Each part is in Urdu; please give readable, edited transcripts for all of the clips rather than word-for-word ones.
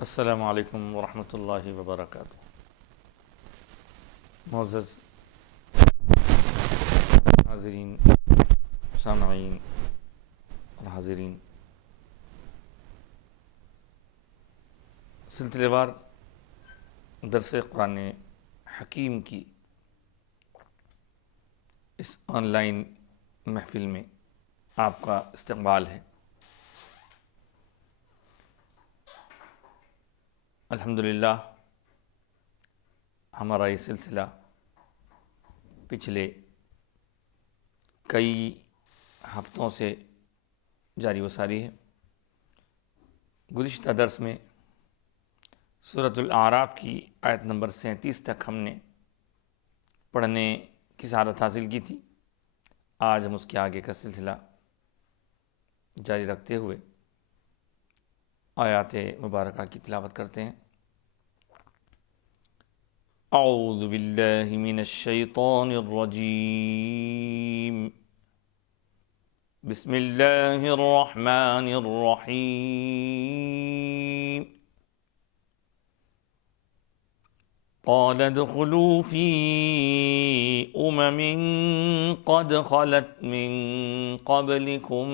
السلام علیکم ورحمۃ اللہ وبرکاتہ۔ معزز ناظرین، سامعین اور حاضرین، سلسلے وار درس قرآن حکیم کی اس آن لائن محفل میں آپ کا استقبال ہے۔ الحمدللہ ہمارا یہ سلسلہ پچھلے کئی ہفتوں سے جاری و ساری ہے۔ گزشتہ درس میں سورۃ الاعراف کی آیت نمبر 37 تک ہم نے پڑھنے کی سعادت حاصل کی تھی۔ آج ہم اس کے آگے کا سلسلہ جاری رکھتے ہوئے آیات مبارکہ کی تلاوت کرتے ہیں۔ اعوذ باللہ من الشیطان الرجیم، بسم اللہ الرحمن الرحیم۔ قال ادخلوا في قد خلت من قبلكم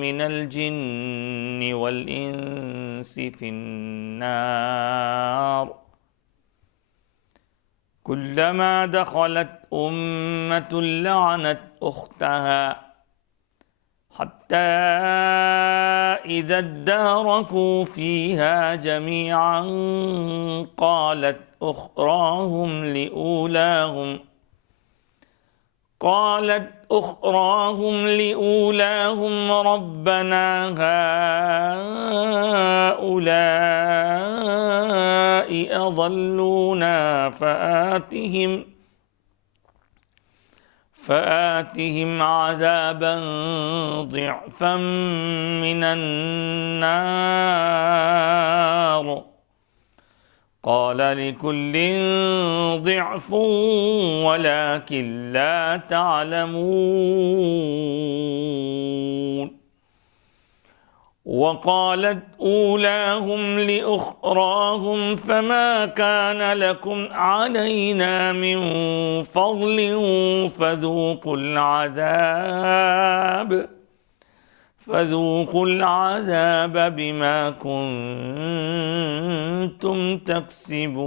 من الجن والإنس في النار كلما دخلت أمة لعنت أختها حتى إذا اداركوا فيها جميعا قالت أخراهم لأولاهم ربنا هؤلاء أضلونا فآتهم عذابا ضعفا من النار قال لكل ضعف ولكن لا تعلمون وقالت أولاهم لأخراهم فما كان لكم علينا من فضل فذوقوا العذاب بما كنتم تكسبون۔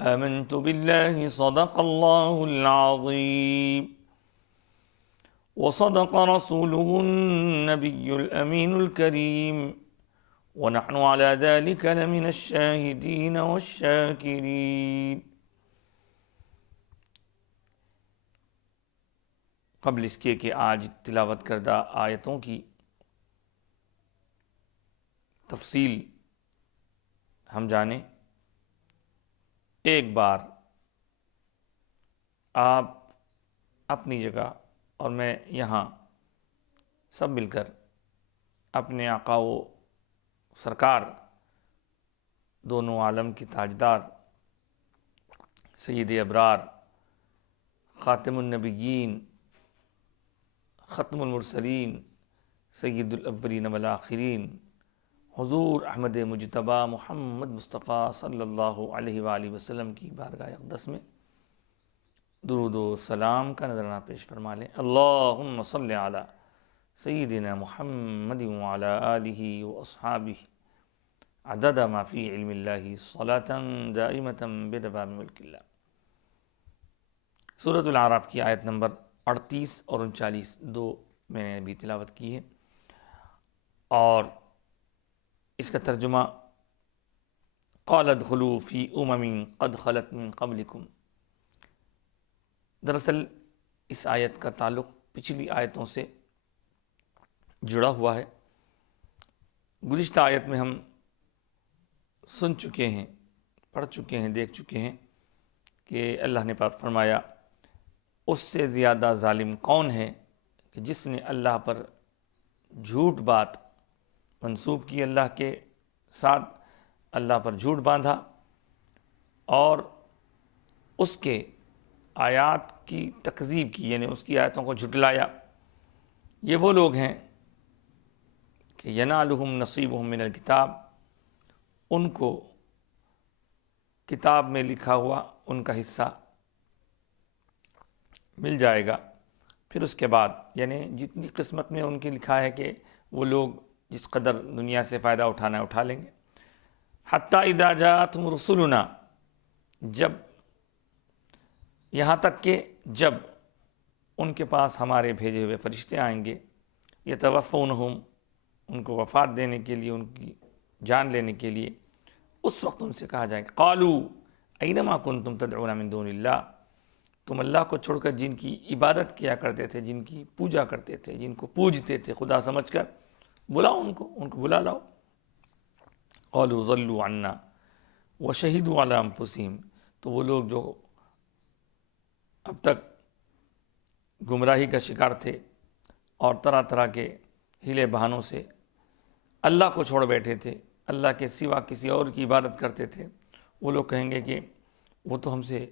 آمنت بالله صدق الله العظيم وصدق رسوله النبي الأمين الكريم ونحن على ذلك لمن الشاهدين والشاكرين۔ قبل اس کے کہ آج تلاوت کردہ آیتوں کی تفصیل ہم جانیں، ایک بار آپ اپنی جگہ اور میں یہاں سب مل کر اپنے آقا و سرکار دونوں عالم کی تاجدار سید ابرار خاتم النبیین ختم المرسلین سید الاولین والآخرین حضور احمد مجتبیٰ محمد مصطفیٰ صلی اللہ علیہ وآلہ وسلم کی بارگاہ اقدس میں درود و سلام کا نذرانہ پیش فرما لیں۔ اللہم صلی علی سیدنا محمد وعلی آلہ واصحابہ عدد ما فی علم اللہ صلاۃ دائمۃ بدوام ملک اللہ۔ سورۃ الاعراف کی آیت نمبر 38 اور 39 دو میں نے ابھی تلاوت کی ہے، اور اس کا ترجمہ قال ادخلوا فی قد خلت من قبلکم۔ دراصل اس آیت کا تعلق پچھلی آیتوں سے جڑا ہوا ہے۔ گزشتہ آیت میں ہم سن چکے ہیں، پڑھ چکے ہیں، دیکھ چکے ہیں کہ اللہ نے فرمایا اس سے زیادہ ظالم کون ہے کہ جس نے اللہ پر جھوٹ بات منسوب کی، اللہ کے ساتھ اللہ پر جھوٹ باندھا اور اس کے آیات کی تکذیب کی، یعنی اس کی آیتوں کو جھٹلایا۔ یہ وہ لوگ ہیں کہ ینالہم نصیبہم من الکتاب، ان کو کتاب میں لکھا ہوا ان کا حصہ مل جائے گا۔ پھر اس کے بعد یعنی جتنی قسمت میں ان کی لکھا ہے کہ وہ لوگ جس قدر دنیا سے فائدہ اٹھانا ہے اٹھا لیں گے۔ حتیٰ اذا جاءتہم رسلنا، جب یہاں تک کہ جب ان کے پاس ہمارے بھیجے ہوئے فرشتے آئیں گے، یتوفونہم، ان کو وفات دینے کے لیے، ان کی جان لینے کے لیے، اس وقت ان سے کہا جائے گا قالوا اینما کنتم تدعون من دون اللہ، تم اللہ کو چھوڑ کر جن کی عبادت کیا کرتے تھے، جن کی پوجا کرتے تھے، جن کو پوجتے تھے خدا سمجھ کر، بلاؤ ان کو بلا لاؤ۔ قالوا ضلوا عنا وشہدوا علی انفسہم، تو وہ لوگ جو اب تک گمراہی کا شکار تھے اور طرح طرح کے ہیلے بہانوں سے اللہ کو چھوڑ بیٹھے تھے، اللہ کے سوا کسی اور کی عبادت کرتے تھے، وہ لوگ کہیں گے کہ وہ تو ہم سے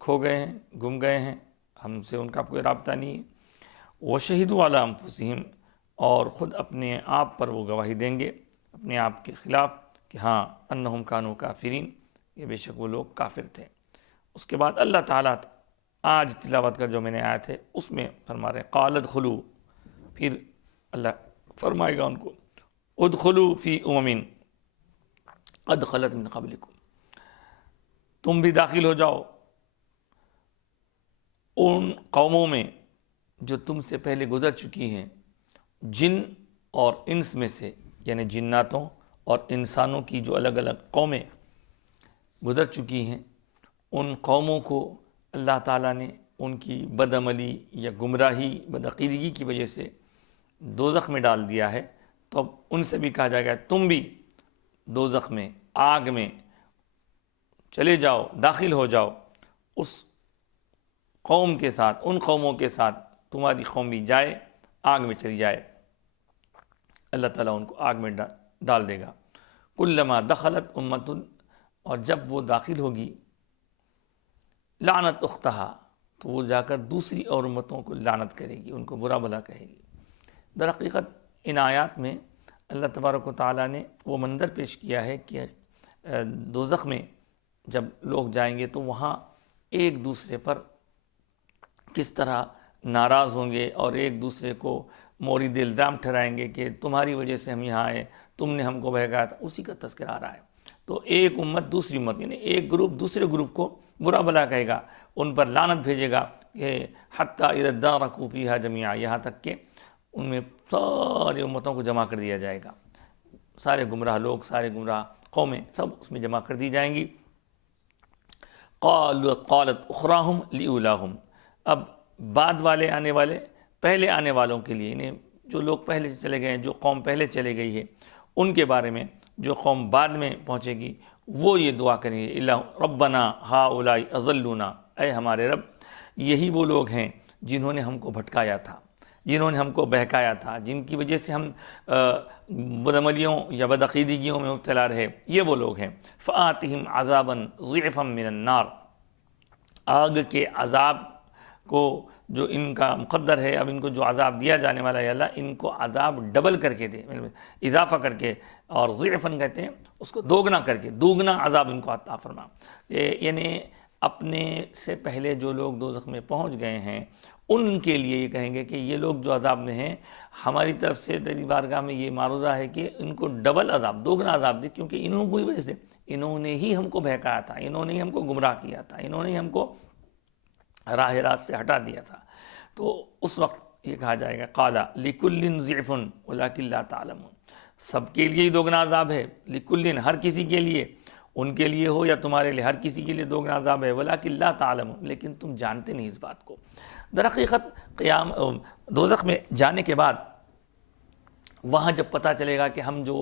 کھو گئے ہیں، گم گئے ہیں، ہم سے ان کا کوئی رابطہ نہیں ہے۔ وشہدوا علی انفسہم، اور خود اپنے آپ پر وہ گواہی دیں گے اپنے آپ کے خلاف کہ ہاں انہم کانوا کافرین، یہ بے شک وہ لوگ کافر تھے۔ اس کے بعد اللہ تعالیٰ آج تلاوت کر جو میں نے آیت ہے اس میں فرما رہے ہیں قال ادخلوا، پھر اللہ فرمائے گا ان کو ادخلوا فی امم قد خلت من قبلکم، تم بھی داخل ہو جاؤ ان قوموں میں جو تم سے پہلے گزر چکی ہیں، جن اور انس میں سے، یعنی جناتوں اور انسانوں کی جو الگ الگ قومیں گزر چکی ہیں، ان قوموں کو اللہ تعالیٰ نے ان کی بدعملی یا گمراہی بدعقیدگی کی وجہ سے دوزخ میں ڈال دیا ہے، تو اب ان سے بھی کہا جائے گا تم بھی دوزخ میں، آگ میں چلے جاؤ، داخل ہو جاؤ اس قوم کے ساتھ، ان قوموں کے ساتھ تمہاری قوم بھی جائے، آگ میں چلی جائے، اللہ تعالیٰ ان کو آگ میں ڈال دے گا۔ کلما دخلت امت، اور جب وہ داخل ہوگی لعنت اختہا، تو وہ جا کر دوسری اور امتوں کو لعنت کرے گی، ان کو برا بھلا کہے گی۔ در حقیقت ان آیات میں اللہ تبارک و تعالیٰ نے وہ منظر پیش کیا ہے کہ دوزخ میں جب لوگ جائیں گے تو وہاں ایک دوسرے پر کس طرح ناراض ہوں گے اور ایک دوسرے کو مورد الزام ٹھہرائیں گے کہ تمہاری وجہ سے ہم یہاں آئے، تم نے ہم کو بہکایا تھا، اسی کا تذکرہ آ رہا ہے۔ تو ایک امت دوسری امت، یعنی ایک گروپ دوسرے گروپ کو برا بھلا کہے گا، ان پر لعنت بھیجے گا کہ حتیٰ اذا ادارکوا فیہا جمیعا، یہاں تک کہ ان میں ساری امتوں کو جمع کر دیا جائے گا، سارے گمراہ لوگ، سارے گمراہ قومیں سب اس میں جمع کر دی جائیں گی۔ قالت اخراہم لاولاہم، اب بعد والے آنے والے پہلے آنے والوں کے لیے، یعنی جو لوگ پہلے سے چلے گئے ہیں، جو قوم پہلے چلے گئی ہے، ان کے بارے میں جو قوم بعد میں پہنچے گی وہ یہ دعا کریں گے ربنا ہؤلاء اضلونا، اے ہمارے رب یہی وہ لوگ ہیں جنہوں نے ہم کو بھٹکایا تھا، جنہوں نے ہم کو بہکایا تھا، جن کی وجہ سے ہم بدعملیوں یا بدعقیدگیوں میں مبتلا رہے، یہ وہ لوگ ہیں۔ فآتہم عذابا ضعفا من النار، آگ کے عذاب کو جو ان کا مقدر ہے، اب ان کو جو عذاب دیا جانے والا ہے اللہ ان کو عذاب ڈبل کر کے دے، اضافہ کر کے، اور ضعفاً کہتے ہیں اس کو دوگنا کر کے، دوگنا عذاب ان کو عطا فرما، یعنی اپنے سے پہلے جو لوگ دوزخ میں پہنچ گئے ہیں ان کے لیے یہ کہیں گے کہ یہ لوگ جو عذاب میں ہیں ہماری طرف سے تیری بارگاہ میں یہ معروضہ ہے کہ ان کو ڈبل عذاب، دوگنا عذاب دے، کیونکہ انہوں کی وجہ سے انہوں نے ہی ہم کو بہکایا تھا، انہوں نے ہی ہم کو گمراہ کیا تھا، انہوں نے ہی ہم کو راہ راست سے ہٹا دیا تھا۔ تو اس وقت یہ کہا جائے گا قال لکل ضعف ولکن لا تعلمون، سب کے لیے ہی دوگنا عذاب ہے، لکل ہر کسی کے لیے، ان کے لیے ہو یا تمہارے لیے، ہر کسی کے لیے دوگنا عذاب ہے، ولکن لا تعلمون، لیکن تم جانتے نہیں اس بات کو۔ در حقیقت دوزخ میں جانے کے بعد وہاں جب پتہ چلے گا کہ ہم جو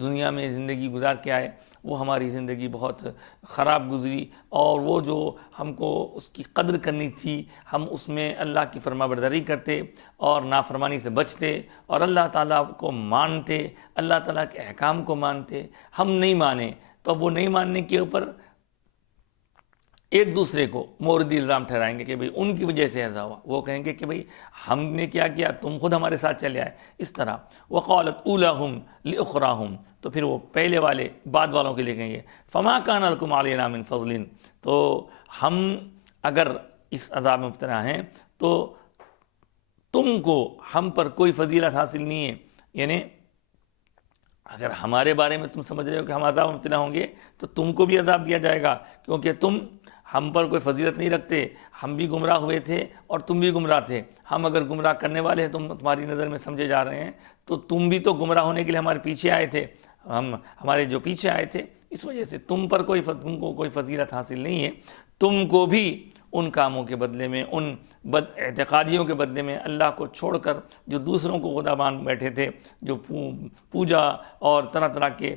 دنیا میں زندگی گزار کے آئے وہ ہماری زندگی بہت خراب گزری، اور وہ جو ہم کو اس کی قدر کرنی تھی ہم اس میں اللہ کی فرما برداری کرتے اور نافرمانی سے بچتے اور اللہ تعالیٰ کو مانتے، اللہ تعالیٰ کے احکام کو مانتے، ہم نہیں مانے، تو اب وہ نہیں ماننے کے اوپر ایک دوسرے کو موردی الزام ٹھہرائیں گے کہ بھئی ان کی وجہ سے ایسا ہوا، وہ کہیں گے کہ بھئی ہم نے کیا کیا، تم خود ہمارے ساتھ چلے آئے، اس طرح۔ وقالت اولاہم لاخراہم، تو پھر وہ پہلے والے بعد والوں کے لیے کہیں گے فما کان لکم علینا من فضل، تو ہم اگر اس عذاب میں مبتلا ہیں تو تم کو ہم پر کوئی فضیلت حاصل نہیں ہے، یعنی اگر ہمارے بارے میں تم سمجھ رہے ہو کہ ہم عذاب میں مبتلا ہوں گے تو تم کو بھی عذاب دیا جائے گا، کیونکہ تم ہم پر کوئی فضیلت نہیں رکھتے، ہم بھی گمراہ ہوئے تھے اور تم بھی گمراہ تھے، ہم اگر گمراہ کرنے والے ہیں تمہاری نظر میں سمجھے جا رہے ہیں تو تم بھی تو گمراہ ہونے کے لیے ہمارے پیچھے آئے تھے، ہمارے جو پیچھے آئے تھے، اس وجہ سے تم کو کوئی فضیلت حاصل نہیں ہے، تم کو بھی ان کاموں کے بدلے میں، ان بد اعتقادیوں کے بدلے میں، اللہ کو چھوڑ کر جو دوسروں کو خدا مان بیٹھے تھے، جو پوجا اور طرح طرح کے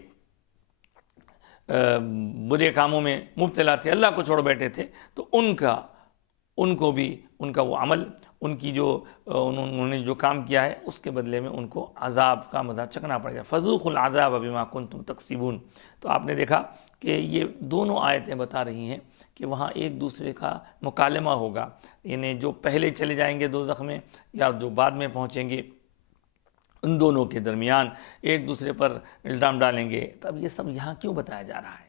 برے کاموں میں مبتلا تھے، اللہ کو چھوڑ بیٹھے تھے، تو ان کو بھی ان کا وہ عمل، ان کی جو انہوں نے جو کام کیا ہے اس کے بدلے میں ان کو عذاب کا مزہ چکھنا پڑے گا۔ فذوقوا العذاب بما کنتم تکسبون۔ تو آپ نے دیکھا کہ یہ دونوں آیتیں بتا رہی ہیں کہ وہاں ایک دوسرے کا مکالمہ ہوگا، یعنی جو پہلے چلے جائیں گے دوزخ میں یا جو بعد میں پہنچیں گے، ان دونوں کے درمیان ایک دوسرے پر الزام ڈالیں گے۔ تب یہ سب یہاں کیوں بتایا جا رہا ہے؟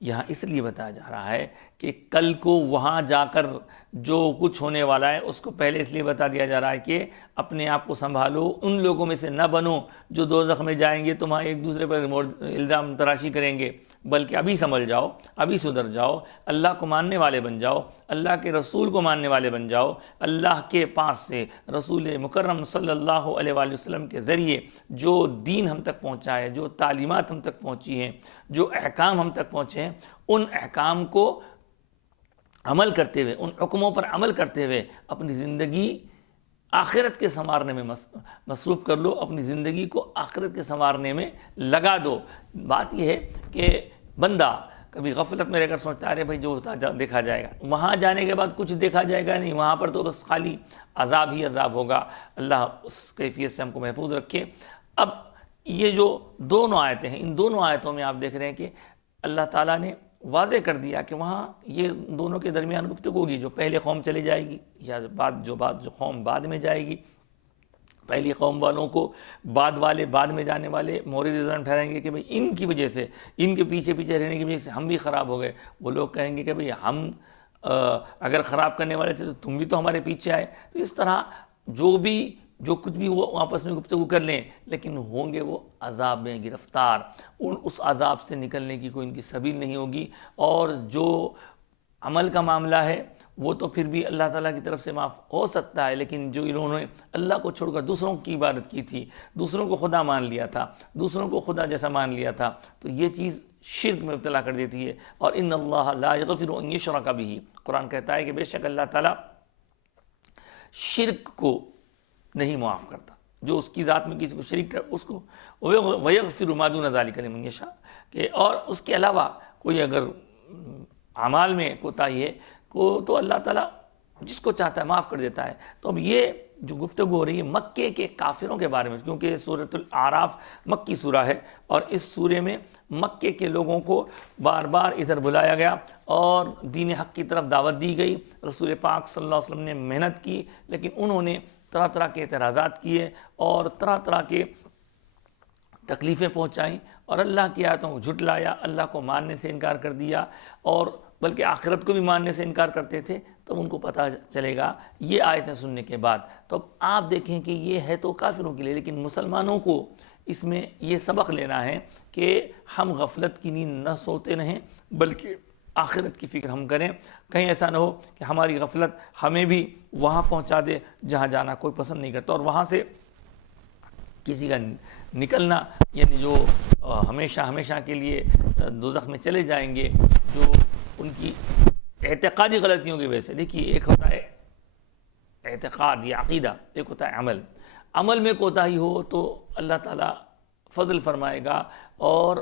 یہاں اس لیے بتایا جا رہا ہے کہ کل کو وہاں جا کر جو کچھ ہونے والا ہے اس کو پہلے اس لیے بتا دیا جا رہا ہے کہ اپنے آپ کو سنبھالو، ان لوگوں میں سے نہ بنو جو دوزخ میں جائیں گے تمہاں ایک دوسرے پر الزام تراشی کریں گے، بلکہ ابھی سنبھل جاؤ، ابھی سدھر جاؤ، اللہ کو ماننے والے بن جاؤ، اللہ کے رسول کو ماننے والے بن جاؤ، اللہ کے پاس سے رسول مکرم صلی اللہ علیہ وآلہ وسلم کے ذریعے جو دین ہم تک پہنچا ہے، جو تعلیمات ہم تک پہنچی ہیں، جو احکام ہم تک پہنچے ہیں، ان احکام کو عمل کرتے ہوئے، ان حکموں پر عمل کرتے ہوئے اپنی زندگی آخرت کے سنوارنے میں مصروف کر لو، اپنی زندگی کو آخرت کے سنوارنے میں لگا دو۔ بات یہ ہے کہ بندہ کبھی غفلت میں رہ کر سوچتا ہے ارے بھائی جو دیکھا جائے گا، وہاں جانے کے بعد کچھ دیکھا جائے گا نہیں، وہاں پر تو بس خالی عذاب ہی عذاب ہوگا۔ اللہ اس کیفیت سے ہم کو محفوظ رکھے۔ اب یہ جو دونوں آیتیں ہیں، ان دونوں آیتوں میں آپ دیکھ رہے ہیں کہ اللہ تعالیٰ نے واضح کر دیا کہ وہاں یہ دونوں کے درمیان گفتگو ہوگی، جو پہلے قوم چلی جائے گی یا جو قوم بعد میں جائے گی، پہلی قوم والوں کو بعد میں جانے والے مورد الزام ٹھہرائیں گے کہ بھئی ان کی وجہ سے، ان کے پیچھے رہنے کی وجہ سے ہم بھی خراب ہو گئے۔ وہ لوگ کہیں گے کہ بھئی ہم اگر خراب کرنے والے تھے تو تم بھی تو ہمارے پیچھے آئے۔ تو اس طرح جو کچھ بھی وہ آپس میں گفتگو کر لیں، لیکن ہوں گے وہ عذاب میں گرفتار، اس عذاب سے نکلنے کی کوئی ان کی سبیل نہیں ہوگی۔ اور جو عمل کا معاملہ ہے وہ تو پھر بھی اللہ تعالیٰ کی طرف سے معاف ہو سکتا ہے، لیکن جو انہوں نے اللہ کو چھوڑ کر دوسروں کی عبادت کی تھی، دوسروں کو خدا مان لیا تھا، دوسروں کو خدا جیسا مان لیا تھا، تو یہ چیز شرک میں ابتلا کر دیتی ہے۔ اور ان اللہ لا یغفر ان یشرک بہ، قرآن کہتا ہے کہ بے شک اللہ تعالیٰ شرک کو نہیں معاف کرتا، جو اس کی ذات میں کسی کو شریک کر اس کو ویغفر ما دون ذلک لمن یشاء، کہ اور اس کے علاوہ کوئی اگر اعمال میں کوتاہی ہے تو اللہ تعالیٰ جس کو چاہتا ہے معاف کر دیتا ہے۔ تو اب یہ جو گفتگو ہو رہی ہے مکے کے کافروں کے بارے میں، کیونکہ سورۃ الاعراف مکی سورہ ہے، اور اس سورے میں مکے کے لوگوں کو بار بار ادھر بلایا گیا اور دین حق کی طرف دعوت دی گئی۔ رسول پاک صلی اللہ علیہ وسلم نے محنت کی، لیکن انہوں نے طرح طرح کے اعتراضات کیے اور طرح طرح کے تکلیفیں پہنچائیں، اور اللہ کی آیتوں کو جھٹلایا، اللہ کو ماننے سے انکار کر دیا، اور بلکہ آخرت کو بھی ماننے سے انکار کرتے تھے۔ تب ان کو پتہ چلے گا یہ آیتیں سننے کے بعد۔ تو اب آپ دیکھیں کہ یہ ہے تو کافروں کے لیے، لیکن مسلمانوں کو اس میں یہ سبق لینا ہے کہ ہم غفلت کی نیند نہ سوتے رہیں، بلکہ آخرت کی فکر ہم کریں۔ کہیں ایسا نہ ہو کہ ہماری غفلت ہمیں بھی وہاں پہنچا دے جہاں جانا کوئی پسند نہیں کرتا، اور وہاں سے کسی کا نکلنا، یعنی جو ہمیشہ کے لیے دوزخ میں چلے جائیں گے، جو ان کی اعتقادی غلطیوں کی وجہ سے۔ دیکھیے، ایک ہوتا ہے اعتقاد یا عقیدہ، ایک ہوتا ہے عمل میں کوتاہی ہو تو اللہ تعالیٰ فضل فرمائے گا اور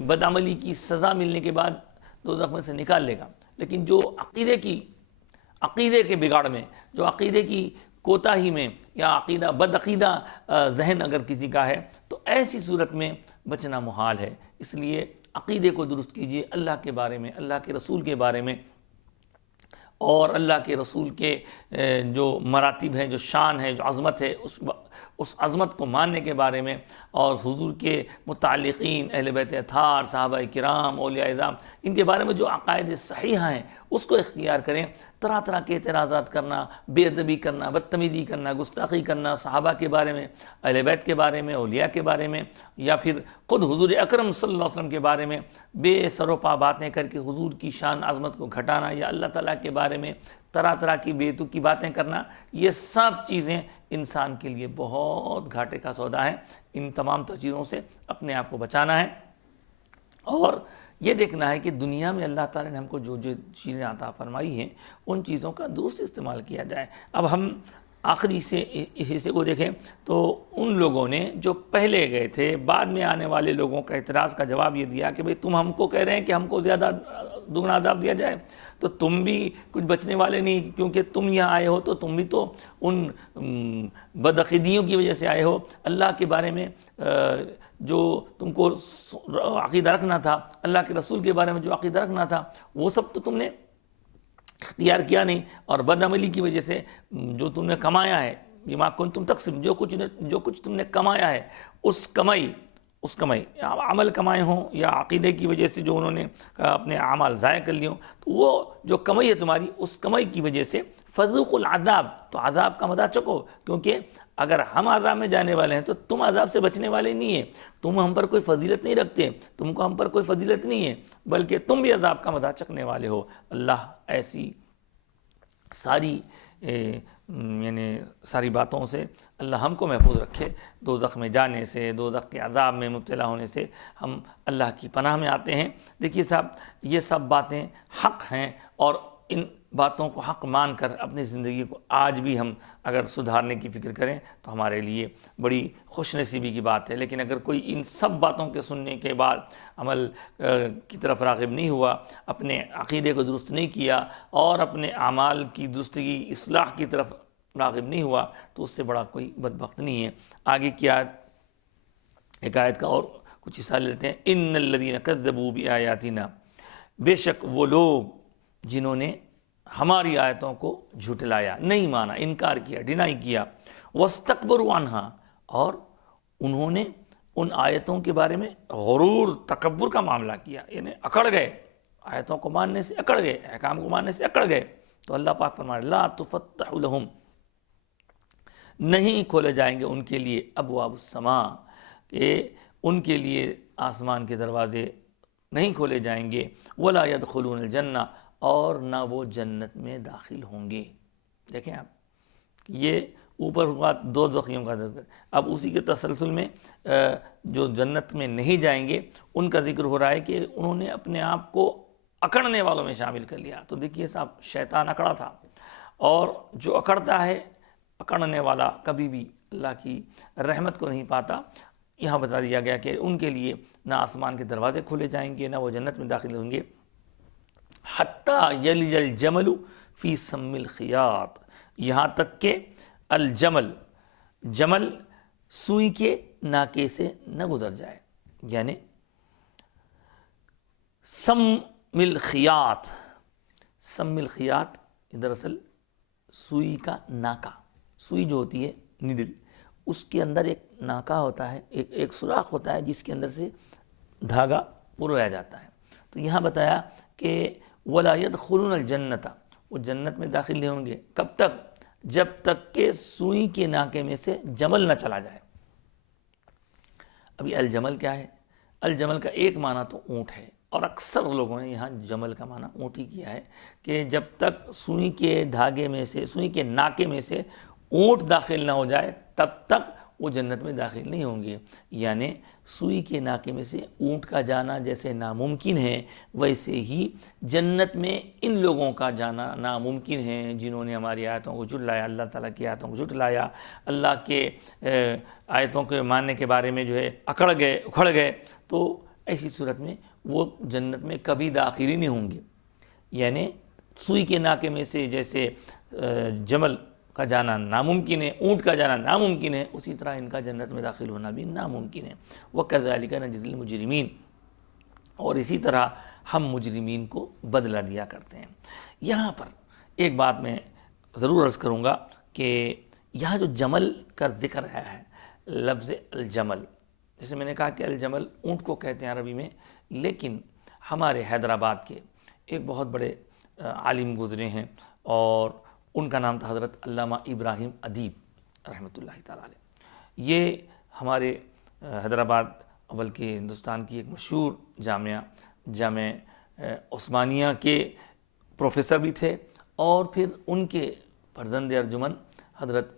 بدعملی کی سزا ملنے کے بعد دوزخ میں سے نکال لے گا۔ لیکن جو عقیدے کے بگاڑ میں، جو عقیدے کی کوتاہی میں، یا بدعقیدہ ذہن اگر کسی کا ہے، تو ایسی صورت میں بچنا محال ہے۔ اس لیے عقیدے کو درست کیجئے، اللہ کے بارے میں، اللہ کے رسول کے بارے میں، اور اللہ کے رسول کے جو مراتب ہیں، جو شان ہے، جو عظمت ہے، اس عظمت کو ماننے کے بارے میں، اور حضور کے متعلقین اہل بیت اطہار، صحابہ کرام، اولیاء اعظام، ان کے بارے میں جو عقائد صحیحہ ہیں اس کو اختیار کریں۔ طرح طرح کے اعتراضات کرنا، بے ادبی کرنا، بدتمیزی کرنا، گستاخی کرنا صحابہ کے بارے میں، اہل بیت کے بارے میں، اولیاء کے بارے میں، یا پھر خود حضور اکرم صلی اللہ علیہ وسلم کے بارے میں بے سر و پا باتیں کر کے حضور کی شان عظمت کو گھٹانا، یا اللہ تعالیٰ کے بارے میں طرح طرح کی بے تکی باتیں کرنا، یہ سب چیزیں انسان کے لیے بہت گھاٹے کا سودا ہے۔ ان تمام چیزوں سے اپنے آپ کو بچانا ہے، اور یہ دیکھنا ہے کہ دنیا میں اللہ تعالیٰ نے ہم کو جو جو چیزیں عطا فرمائی ہیں ان چیزوں کا درست استعمال کیا جائے۔ اب ہم آخری سے اس حصے کو دیکھیں تو ان لوگوں نے جو پہلے گئے تھے، بعد میں آنے والے لوگوں کا اعتراض کا جواب یہ دیا کہ بھئی تم ہم کو کہہ رہے ہیں کہ ہم کو زیادہ دگنا عذاب دیا جائے، تو تم بھی کچھ بچنے والے نہیں، کیونکہ تم یہاں آئے ہو تو تم بھی تو ان بدعقیدیوں کی وجہ سے آئے ہو۔ اللہ کے بارے میں جو تم کو عقیدہ رکھنا تھا، اللہ کے رسول کے بارے میں جو عقیدہ رکھنا تھا، وہ سب تو تم نے اختیار کیا نہیں، اور بد عملی کی وجہ سے جو تم نے کمایا ہے، بما کنتم تکسبون، جو کچھ تم نے کمایا ہے، اس کمائی عمل کمائے ہوں یا عقیدے کی وجہ سے جو انہوں نے اپنے اعمال ضائع کر لیے ہوں، تو وہ جو کمائی ہے تمہاری، اس کمائی کی وجہ سے فذوقوا العذاب، تو عذاب کا مزہ چکھو، کیونکہ اگر ہم عذاب میں جانے والے ہیں تو تم عذاب سے بچنے والے نہیں ہیں، تم ہم پر کوئی فضیلت نہیں رکھتے، تم کو ہم پر کوئی فضیلت نہیں ہے، بلکہ تم بھی عذاب کا مزہ چکھنے والے ہو۔ اللہ ایسی ساری ساری باتوں سے اللہ ہم کو محفوظ رکھے، دوزخ میں جانے سے، دوزخ کے عذاب میں مبتلا ہونے سے ہم اللہ کی پناہ میں آتے ہیں۔ دیکھیے صاحب، یہ سب باتیں حق ہیں، اور ان باتوں کو حق مان کر اپنی زندگی کو آج بھی ہم اگر سدھارنے کی فکر کریں تو ہمارے لیے بڑی خوش نصیبی کی بات ہے۔ لیکن اگر کوئی ان سب باتوں کے سننے کے بعد عمل کی طرف راغب نہیں ہوا، اپنے عقیدے کو درست نہیں کیا، اور اپنے اعمال کی درستگی، اصلاح کی طرف راغب نہیں ہوا، تو اس سے بڑا کوئی بدبخت نہیں ہے۔ آگے کی آیت، ایک آیت کا اور کچھ حصہ لیتے ہیں۔ ان الذین کذبوا بآیاتنا، بے شک وہ لوگ جنہوں نے ہماری آیتوں کو جھٹلایا، نہیں مانا، انکار کیا، ڈینائی کیا، واستکبروا عنہا، اور انہوں نے ان آیتوں کے بارے میں غرور، تکبر کا معاملہ کیا، یعنی اکڑ گئے، آیتوں کو ماننے سے اکڑ گئے، احکام کو ماننے سے اکڑ گئے، تو اللہ پاک فرمائے لا تفتح لہم، نہیں کھولے جائیں گے ان کے لیے ابواب السماء، کہ ان کے لیے آسمان کے دروازے نہیں کھولے جائیں گے، ولا يدخلون الجنہ، اور نہ وہ جنت میں داخل ہوں گے۔ دیکھیں آپ، یہ اوپر ہوا دوزخیوں کا ذکر، اب اسی کے تسلسل میں جو جنت میں نہیں جائیں گے ان کا ذکر ہو رہا ہے کہ انہوں نے اپنے آپ کو اکڑنے والوں میں شامل کر لیا۔ تو دیکھیے صاحب، شیطان اکڑا تھا، اور جو اکڑتا ہے، اکڑنے والا کبھی بھی اللہ کی رحمت کو نہیں پاتا۔ یہاں بتا دیا گیا کہ ان کے لیے نہ آسمان کے دروازے کھولے جائیں گے، نہ وہ جنت میں داخل ہوں گے، حتیٰ یلج الجمل فی سم الخیاط، یہاں تک کہ الجمل، جمل سوئی کے ناکے سے نہ گزر جائے، یعنی سم الخیاط، سم الخیاط دراصل سوئی کا ناکا، سوئی جو ہوتی ہے نیڈل، اس کے اندر ایک ناکا ہوتا ہے، ایک سوراخ ہوتا ہے جس کے اندر سے دھاگا پرویا جاتا ہے۔ تو یہاں بتایا کہ وَلَا يَدْخُلُونَ الْجَنَّةَ، وہ جنت میں داخل نہیں ہوں گے، کب تک؟ جب تک کہ سوئی کے ناکے میں سے جمل نہ چلا جائے۔ ابھی الجمل کیا ہے؟ الجمل کا ایک معنی تو اونٹ ہے، اور اکثر لوگوں نے یہاں جمل کا معنی اونٹ ہی کیا ہے، کہ جب تک سوئی کے دھاگے میں سے، سوئی کے ناکے میں سے اونٹ داخل نہ ہو جائے تب تک وہ جنت میں داخل نہیں ہوں گے۔ یعنی سوئی کے ناکے میں سے اونٹ کا جانا جیسے ناممکن ہے، ویسے ہی جنت میں ان لوگوں کا جانا ناممکن ہے جنہوں نے ہماری آیتوں کو جھٹلایا، اللہ تعالیٰ کی آیتوں کو جھٹلایا، اللہ کے آیتوں کے ماننے کے بارے میں جو ہے اکڑ گئے، اکھڑ گئے، تو ایسی صورت میں وہ جنت میں کبھی داخل ہی نہیں ہوں گے۔ یعنی سوئی کے ناکے میں سے جیسے جمل کا جانا ناممکن ہے، اونٹ کا جانا ناممکن ہے، اسی طرح ان کا جنت میں داخل ہونا بھی ناممکن ہے۔ وَكَذَلِكَ نَجْزِي الْمُجْرِمِينَ، اور اسی طرح ہم مجرمین کو بدلہ دیا کرتے ہیں۔ یہاں پر ایک بات میں ضرور عرض کروں گا کہ یہاں جو جمل کا ذکر ہے لفظ الجمل، جیسے میں نے کہا کہ الجمل اونٹ کو کہتے ہیں عربی میں، لیکن ہمارے حیدرآباد کے ایک بہت بڑے عالم گزرے ہیں اور ان کا نام تھا حضرت علامہ ابراہیم ادیب رحمۃ اللہ تعالیٰ علیہ۔ یہ ہمارے حیدرآباد بلکہ ہندوستان کی ایک مشہور جامعہ عثمانیہ کے پروفیسر بھی تھے، اور پھر ان کے فرزند ارجمن حضرت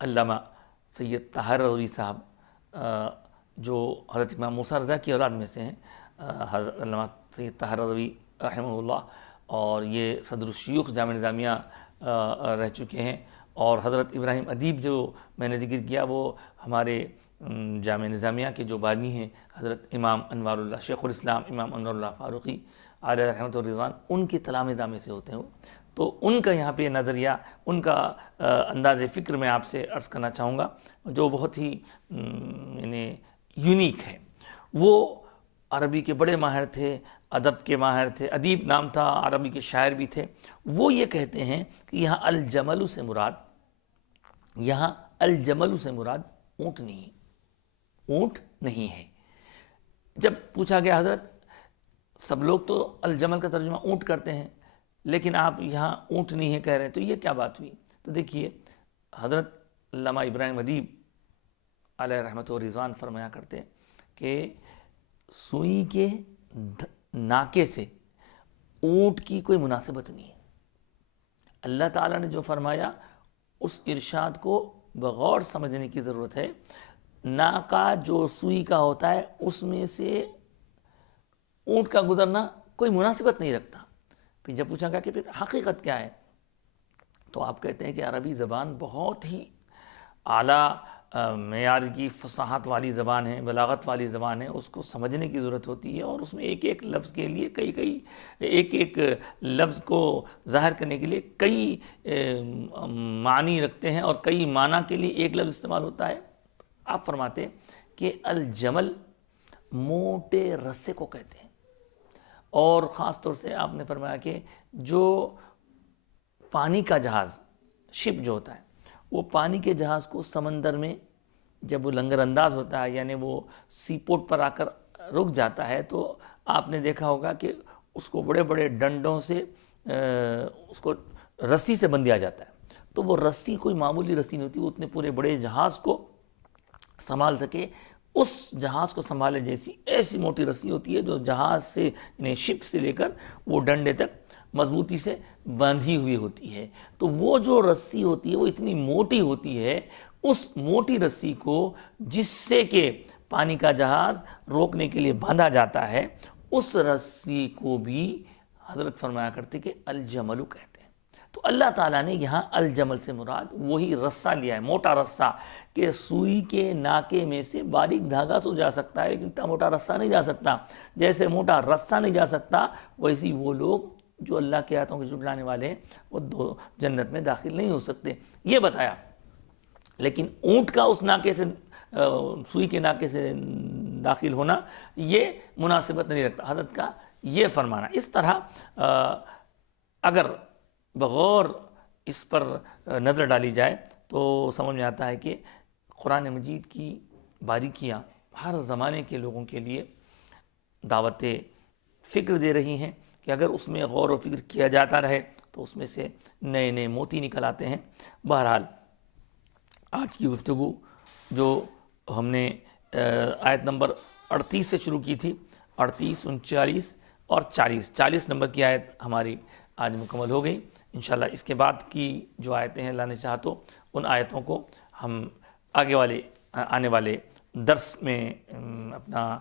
علامہ سید طاہر رضوی صاحب جو حضرت امام موسیٰ رضا کی اولاد میں سے ہیں، حضرت علامہ سید طاہر رضوی رحمہ اللہ، اور یہ صدر الشیوخ جامعہ نظامیہ رہ چکے ہیں، اور حضرت ابراہیم ادیب جو میں نے ذکر کیا وہ ہمارے جامعہ نظامیہ کے جو بانی ہیں حضرت امام انوار اللہ شیخ الاسلام امام انوار اللہ فاروقی علیہ رحمۃ الرضوان، ان کے تلامذہ میں سے ہوتے ہیں وہ۔ تو ان کا یہاں پہ نظریہ، ان کا انداز فکر میں آپ سے عرض کرنا چاہوں گا جو بہت ہی یعنی یونیک ہے۔ وہ عربی کے بڑے ماہر تھے، ادب کے ماہر تھے، ادیب نام تھا، عربی کے شاعر بھی تھے۔ وہ یہ کہتے ہیں کہ یہاں الجمل سے مراد اونٹ نہیں ہے۔ جب پوچھا گیا حضرت سب لوگ تو الجمل کا ترجمہ اونٹ کرتے ہیں، لیکن آپ یہاں اونٹ نہیں ہے کہہ رہے ہیں، تو یہ کیا بات ہوئی؟ تو دیکھیے حضرت علامہ ابراہیم ادیب علیہ رحمۃ و رضوان فرمایا کرتے کہ سوئی کے ناکے سے اونٹ کی کوئی مناسبت نہیں ہے۔ اللہ تعالیٰ نے جو فرمایا اس ارشاد کو بغور سمجھنے کی ضرورت ہے۔ ناکا جو سوئی کا ہوتا ہے اس میں سے اونٹ کا گزرنا کوئی مناسبت نہیں رکھتا۔ پھر جب پوچھا گیا کہ پھر حقیقت کیا ہے، تو آپ کہتے ہیں کہ عربی زبان بہت ہی اعلیٰ معیار کی فصاحت والی زبان ہے، بلاغت والی زبان ہے، اس کو سمجھنے کی ضرورت ہوتی ہے، اور اس میں ایک ایک لفظ کے لیے ایک لفظ کو ظاہر کرنے کے لیے کئی معنی رکھتے ہیں، اور کئی معنی کے لیے ایک لفظ استعمال ہوتا ہے۔ آپ فرماتے کہ الجمل موٹے رسے کو کہتے ہیں، اور خاص طور سے آپ نے فرمایا کہ جو پانی کا جہاز شپ جو ہوتا ہے، وہ پانی کے جہاز کو سمندر میں جب وہ لنگر انداز ہوتا ہے، یعنی وہ سی پورٹ پر آ کر رک جاتا ہے، تو آپ نے دیکھا ہوگا کہ اس کو بڑے بڑے ڈنڈوں سے اس کو رسی سے بندھ دیا جاتا ہے۔ تو وہ رسی کوئی معمولی رسی نہیں ہوتی، وہ اتنے پورے بڑے جہاز کو سنبھال سکے، اس جہاز کو سنبھالے جیسی ایسی موٹی رسی ہوتی ہے جو جہاز سے یعنی شپ سے لے کر وہ ڈنڈے تک مضبوطی سے باندھی ہوئی ہوتی ہے۔ تو وہ جو رسی ہوتی ہے وہ اتنی موٹی ہوتی ہے، اس موٹی رسی کو جس سے کہ پانی کا جہاز روکنے کے لیے باندھا جاتا ہے، اس رسی کو بھی حضرت فرمایا کرتے کہ الجمل کہتے ہیں۔ تو اللہ تعالیٰ نے یہاں الجمل سے مراد وہی رسہ لیا ہے، موٹا رسہ، کہ سوئی کے ناکے میں سے باریک دھاگا تو جا سکتا ہے لیکن اتنا موٹا رسہ نہیں جا سکتا۔ جیسے موٹا رسہ نہیں جا سکتا، ویسی وہ لوگ جو اللہ کے آیاتوں کے جھٹلانے والے ہیں وہ جنت میں داخل نہیں ہو سکتے، یہ بتایا۔ لیکن اونٹ کا اس ناکے سے سوئی کے ناکے سے داخل ہونا یہ مناسبت نہیں رکھتا، حضرت کا یہ فرمانا۔ اس طرح اگر بغور اس پر نظر ڈالی جائے تو سمجھ میں آتا ہے کہ قرآن مجید کی باریکیاں ہر زمانے کے لوگوں کے لیے دعوت فکر دے رہی ہیں کہ اگر اس میں غور و فکر کیا جاتا رہے تو اس میں سے نئے نئے موتی نکل آتے ہیں۔ بہرحال آج کی گفتگو جو ہم نے آیت نمبر 38 سے شروع کی تھی، 38، 39 اور 40 نمبر کی آیت ہماری آج مکمل ہو گئی۔ انشاءاللہ اس کے بعد کی جو آیتیں ہیں اللہ نے چاہا تو ان آیتوں کو ہم آنے والے درس میں اپنا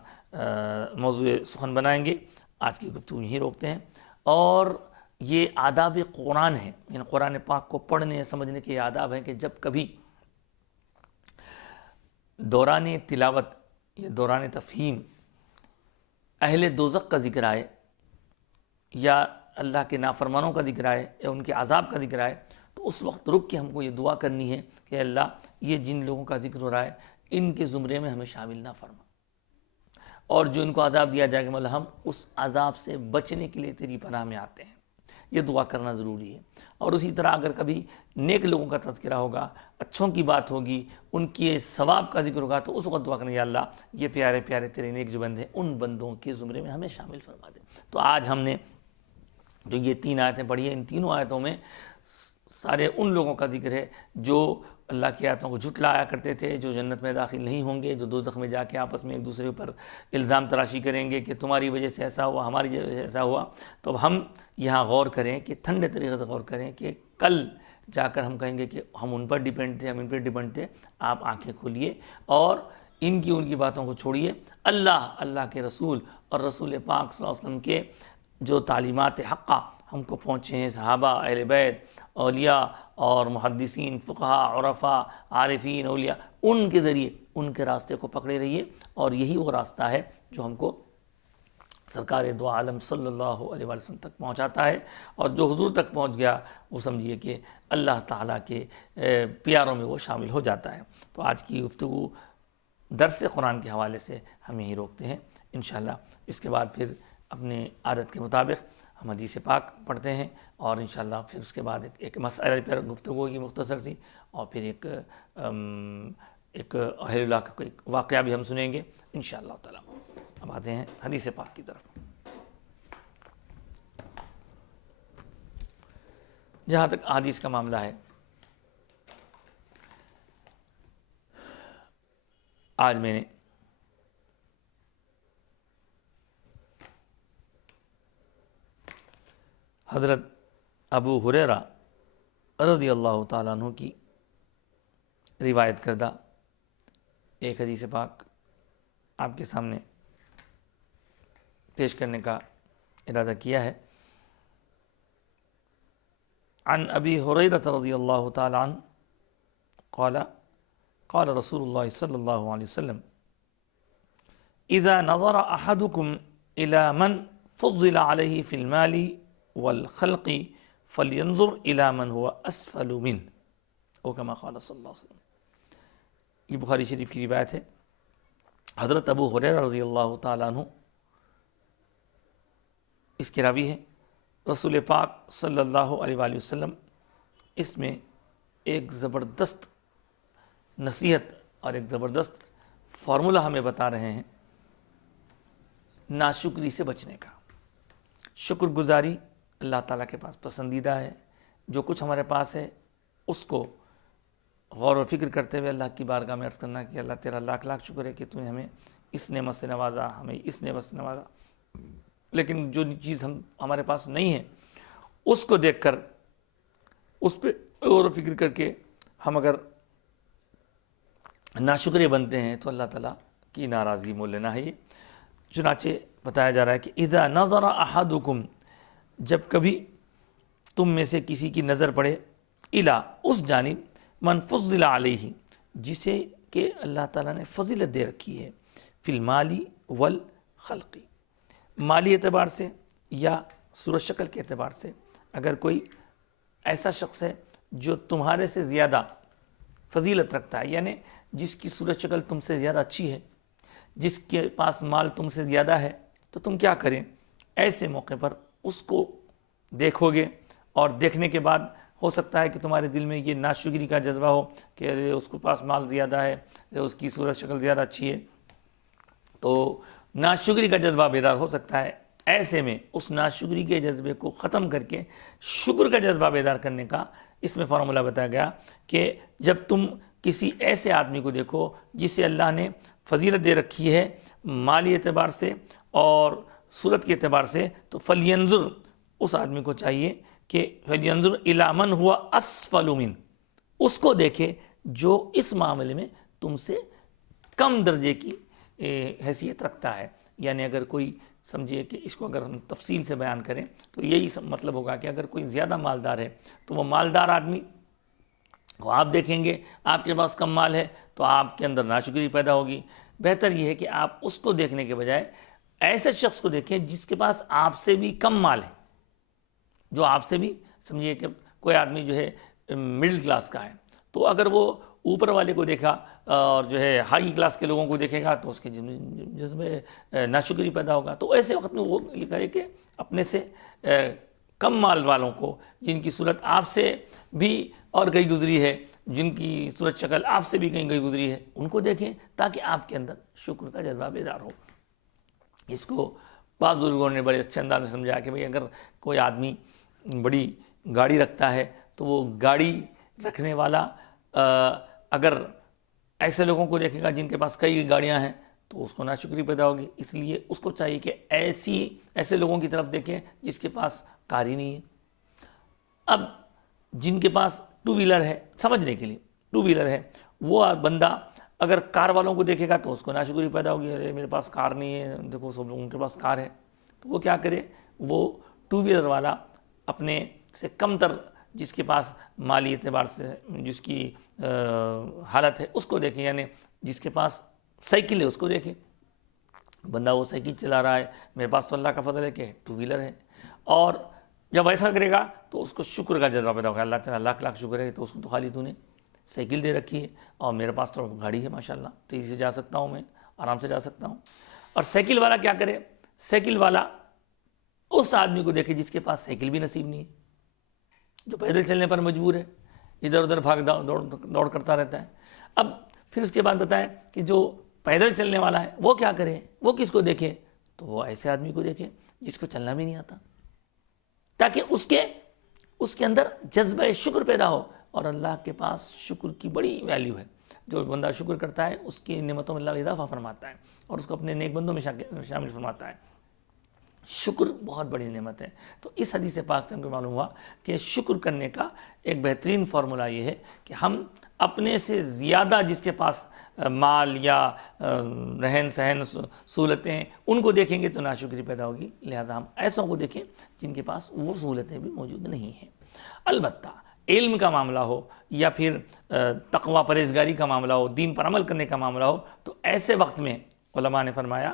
موضوع سخن بنائیں گے۔ آج کی گفتگو یہیں روکتے ہیں، اور یہ آداب قرآن ہے، یعنی قرآن پاک کو پڑھنے سمجھنے کے آداب ہیں کہ جب کبھی دوران تلاوت یا دوران تفہیم اہل دوزخ کا ذکر آئے، یا اللہ کے نافرمانوں کا ذکر آئے، یا ان کے عذاب کا ذکر آئے، تو اس وقت رک کے ہم کو یہ دعا کرنی ہے کہ اللہ یہ جن لوگوں کا ذکر ہو رہا ہے ان کے زمرے میں ہمیں شامل نہ فرما، اور جو ان کو عذاب دیا جائے گا مولا ہم اس عذاب سے بچنے کے لیے تیری پناہ میں آتے ہیں. یہ دعا کرنا ضروری ہے. اور اسی طرح اگر کبھی نیک لوگوں کا تذکرہ ہوگا، اچھوں کی بات ہوگی، ان کے ثواب کا ذکر ہوگا، تو اس وقت دعا کرنا یا اللہ یہ پیارے پیارے تیرے نیک جو بندے ہیں ان بندوں کے زمرے میں ہمیں شامل فرما دے. تو آج ہم نے جو یہ 3 آیتیں پڑھی ہیں، ان تینوں آیتوں میں سارے ان لوگوں کا ذکر ہے جو اللہ کی آیتوں کو جھٹلایا کرتے تھے، جو جنت میں داخل نہیں ہوں گے، جو دوزخ میں جا کے آپس میں ایک دوسرے پر الزام تراشی کریں گے کہ تمہاری وجہ سے ایسا ہوا، ہماری وجہ سے ایسا ہوا. تو اب ہم یہاں غور کریں کہ ٹھنڈے طریقے سے غور کریں کہ کل جا کر ہم کہیں گے کہ ہم ان پر ڈیپینڈ تھے، ہم ان پر ڈیپینڈ تھے. آپ آنکھیں کھولیے اور ان کی باتوں کو چھوڑیے. اللہ کے رسول اور رسول پاک صلی اللہ علیہ وسلم کے جو تعلیمات حقہ ہم کو پہنچے ہیں، صحابہ، اہل بیت، اولیاء اور محدثین، فقہاء، عرفاء، عارفین، اولیاء، ان کے ذریعے ان کے راستے کو پکڑے رہیے. اور یہی وہ راستہ ہے جو ہم کو سرکار دو عالم صلی اللہ علیہ وسلم تک پہنچاتا ہے. اور جو حضور تک پہنچ گیا وہ سمجھیے کہ اللہ تعالیٰ کے پیاروں میں وہ شامل ہو جاتا ہے. تو آج کی گفتگو درس قرآن کے حوالے سے ہم یہی روکتے ہیں. انشاءاللہ اس کے بعد پھر اپنے عادت کے مطابق ہم حدیث پاک پڑھتے ہیں، اور انشاءاللہ پھر اس کے بعد ایک مسئلہ پر گفتگو ہوگی مختصر سی، اور پھر ایک اہل اللہ کا کوئی واقعہ بھی ہم سنیں گے انشاءاللہ تعالیٰ. اب آتے ہیں حدیث پاک کی طرف. جہاں تک حدیث کا معاملہ ہے، آج میں نے حضرت ابو ہریرہ رضی اللہ تعالیٰ عنہ کی روایت کردہ ایک حدیث پاک آپ کے سامنے پیش کرنے کا ارادہ کیا ہے. عن ابی ہریرہ رضی اللہ تعالیٰ عنہ قال قال رسول اللہ صلی اللہ علیہ وسلم اذا نظر احدكم الى من فضل عليه في المال والخلق فلينظر الى من هو اسفل منه او كما قال صلی اللہ علیہ وسلم. یہ بخاری شریف کی روایت ہے. حضرت ابو ہریرہ رضی اللہ تعالیٰ عنہ اس کے راوی ہیں. رسول پاک صلی اللہ علیہ وآلہ وسلم اس میں ایک زبردست نصیحت اور ایک زبردست فارمولہ ہمیں بتا رہے ہیں ناشکری سے بچنے کا. شکر گزاری اللہ تعالیٰ کے پاس پسندیدہ ہے. جو کچھ ہمارے پاس ہے اس کو غور و فکر کرتے ہوئے اللہ کی بارگاہ میں عرض کرنا کہ اللہ تیرا لاکھ لاکھ شکر ہے کہ تو نے ہمیں اس نعمت سے نوازا، ہمیں اس نعمت سے نوازا. لیکن جو چیز ہمارے پاس نہیں ہے اس کو دیکھ کر اس پہ غور و فکر کر کے ہم اگر ناشکرے بنتے ہیں تو اللہ تعالیٰ کی ناراضگی مول لینا ہے. یہ چنانچہ بتایا جا رہا ہے کہ اذا نظر احدکم، جب کبھی تم میں سے کسی کی نظر پڑے، الا اس جانب، من فضل علیہ، جسے کہ اللہ تعالیٰ نے فضیلت دے رکھی ہے، فی المالی والخلقی، مالی اعتبار سے یا صورت شکل کے اعتبار سے. اگر کوئی ایسا شخص ہے جو تمہارے سے زیادہ فضیلت رکھتا ہے، یعنی جس کی صورت شکل تم سے زیادہ اچھی ہے، جس کے پاس مال تم سے زیادہ ہے، تو تم کیا کریں؟ ایسے موقع پر اس کو دیکھو گے، اور دیکھنے کے بعد ہو سکتا ہے کہ تمہارے دل میں یہ ناشکری کا جذبہ ہو کہ ارے اس کے پاس مال زیادہ ہے، اس کی صورت شکل زیادہ اچھی ہے، تو ناشکری کا جذبہ بیدار ہو سکتا ہے. ایسے میں اس ناشکری کے جذبے کو ختم کر کے شکر کا جذبہ بیدار کرنے کا اس میں فارمولہ بتایا گیا کہ جب تم کسی ایسے آدمی کو دیکھو جسے اللہ نے فضیلت دے رکھی ہے مالی اعتبار سے اور صورت کے اعتبار سے، تو فلینظر، اس آدمی کو چاہیے کہ فلینظر الی من ہوا اسفل من، اس کو دیکھے جو اس معاملے میں تم سے کم درجے کی حیثیت رکھتا ہے. یعنی اگر کوئی سمجھیے کہ اس کو اگر ہم تفصیل سے بیان کریں تو یہی مطلب ہوگا کہ اگر کوئی زیادہ مالدار ہے تو وہ مالدار آدمی کو آپ دیکھیں گے، آپ کے پاس کم مال ہے تو آپ کے اندر ناشکری پیدا ہوگی. بہتر یہ ہے کہ آپ اس کو دیکھنے کے بجائے ایسے شخص کو دیکھیں جس کے پاس آپ سے بھی کم مال ہے، جو آپ سے بھی سمجھیے کہ کوئی آدمی جو ہے مڈل کلاس کا ہے، تو اگر وہ اوپر والے کو دیکھا اور جو ہے ہائی کلاس کے لوگوں کو دیکھے گا تو اس کے جذبے ناشکری پیدا ہوگا. تو ایسے وقت میں وہ یہ کرے کہ اپنے سے کم مال والوں کو، جن کی صورت آپ سے بھی اور گئی گزری ہے، جن کی صورت شکل آپ سے بھی کہیں گئی گزری ہے، ان کو دیکھیں تاکہ آپ کے اندر شکر کا جذبہ بیدار ہو. اس کو بعض بزرگوں نے بڑے اچھے انداز میں سمجھایا کہ بھئی اگر کوئی آدمی بڑی گاڑی رکھتا ہے تو وہ گاڑی رکھنے والا اگر ایسے لوگوں کو دیکھے گا جن کے پاس کئی گاڑیاں ہیں تو اس کو ناشکری پیدا ہوگی. اس لیے اس کو چاہیے کہ ایسے لوگوں کی طرف دیکھیں جس کے پاس کار ہی نہیں ہے. اب جن کے پاس ٹو ویلر ہے، سمجھنے کے لیے ٹو ویلر ہے، وہ بندہ اگر کار والوں کو دیکھے گا تو اس کو ناشکری پیدا ہوگی، ارے میرے پاس کار نہیں ہے، دیکھو سب لوگوں کے پاس کار ہے. تو وہ کیا کرے، وہ ٹو ویلر والا اپنے سے کم تر جس کے پاس مالی اعتبار سے جس کی حالت ہے اس کو دیکھیں، یعنی جس کے پاس سائیکل ہے اس کو دیکھیں. بندہ وہ سائیکل چلا رہا ہے، میرے پاس تو اللہ کا فضل ہے کہ ٹو ویلر ہے. اور جب ایسا کرے گا تو اس کو شکر کا جذبہ پیدا ہوگا. اللہ تعالیٰ لاکھ لاکھ شکر ہے تو اس کو تو خالی تو نے سائیکل دے رکھی ہے اور میرے پاس تو گاڑی ہے ماشاءاللہ، تیزی سے جا سکتا ہوں، میں آرام سے جا سکتا ہوں. اور سائیکل والا کیا کرے، سائیکل والا اس آدمی کو دیکھے جس کے پاس سائیکل بھی نصیب نہیں ہے، جو پیدل چلنے پر مجبور ہے، ادھر ادھر بھاگ دوڑ کرتا رہتا ہے. اب پھر اس کے بعد بتائیں کہ جو پیدل چلنے والا ہے وہ کیا کرے، وہ کس کو دیکھے، تو وہ ایسے آدمی کو دیکھے جس کو چلنا بھی نہیں آتا، تاکہ اس کے اندر جذبہ شکر پیدا ہو. اور اللہ کے پاس شکر کی بڑی ویلیو ہے. جو بندہ شکر کرتا ہے اس کی نعمتوں میں اللہ اضافہ فرماتا ہے اور اس کو اپنے نیک بندوں میں شامل فرماتا ہے. شکر بہت بڑی نعمت ہے. تو اس حدیث پاک سے ہم کو معلوم ہوا کہ شکر کرنے کا ایک بہترین فارمولہ یہ ہے کہ ہم اپنے سے زیادہ جس کے پاس مال یا رہن سہن سہولتیں ہیں ان کو دیکھیں گے تو ناشکری پیدا ہوگی. لہٰذا ہم ایسوں کو دیکھیں جن کے پاس وہ سہولتیں بھی موجود نہیں ہیں. البتہ علم کا معاملہ ہو یا پھر تقوی پرہیزگاری کا معاملہ ہو، دین پر عمل کرنے کا معاملہ ہو، تو ایسے وقت میں علماء نے فرمایا،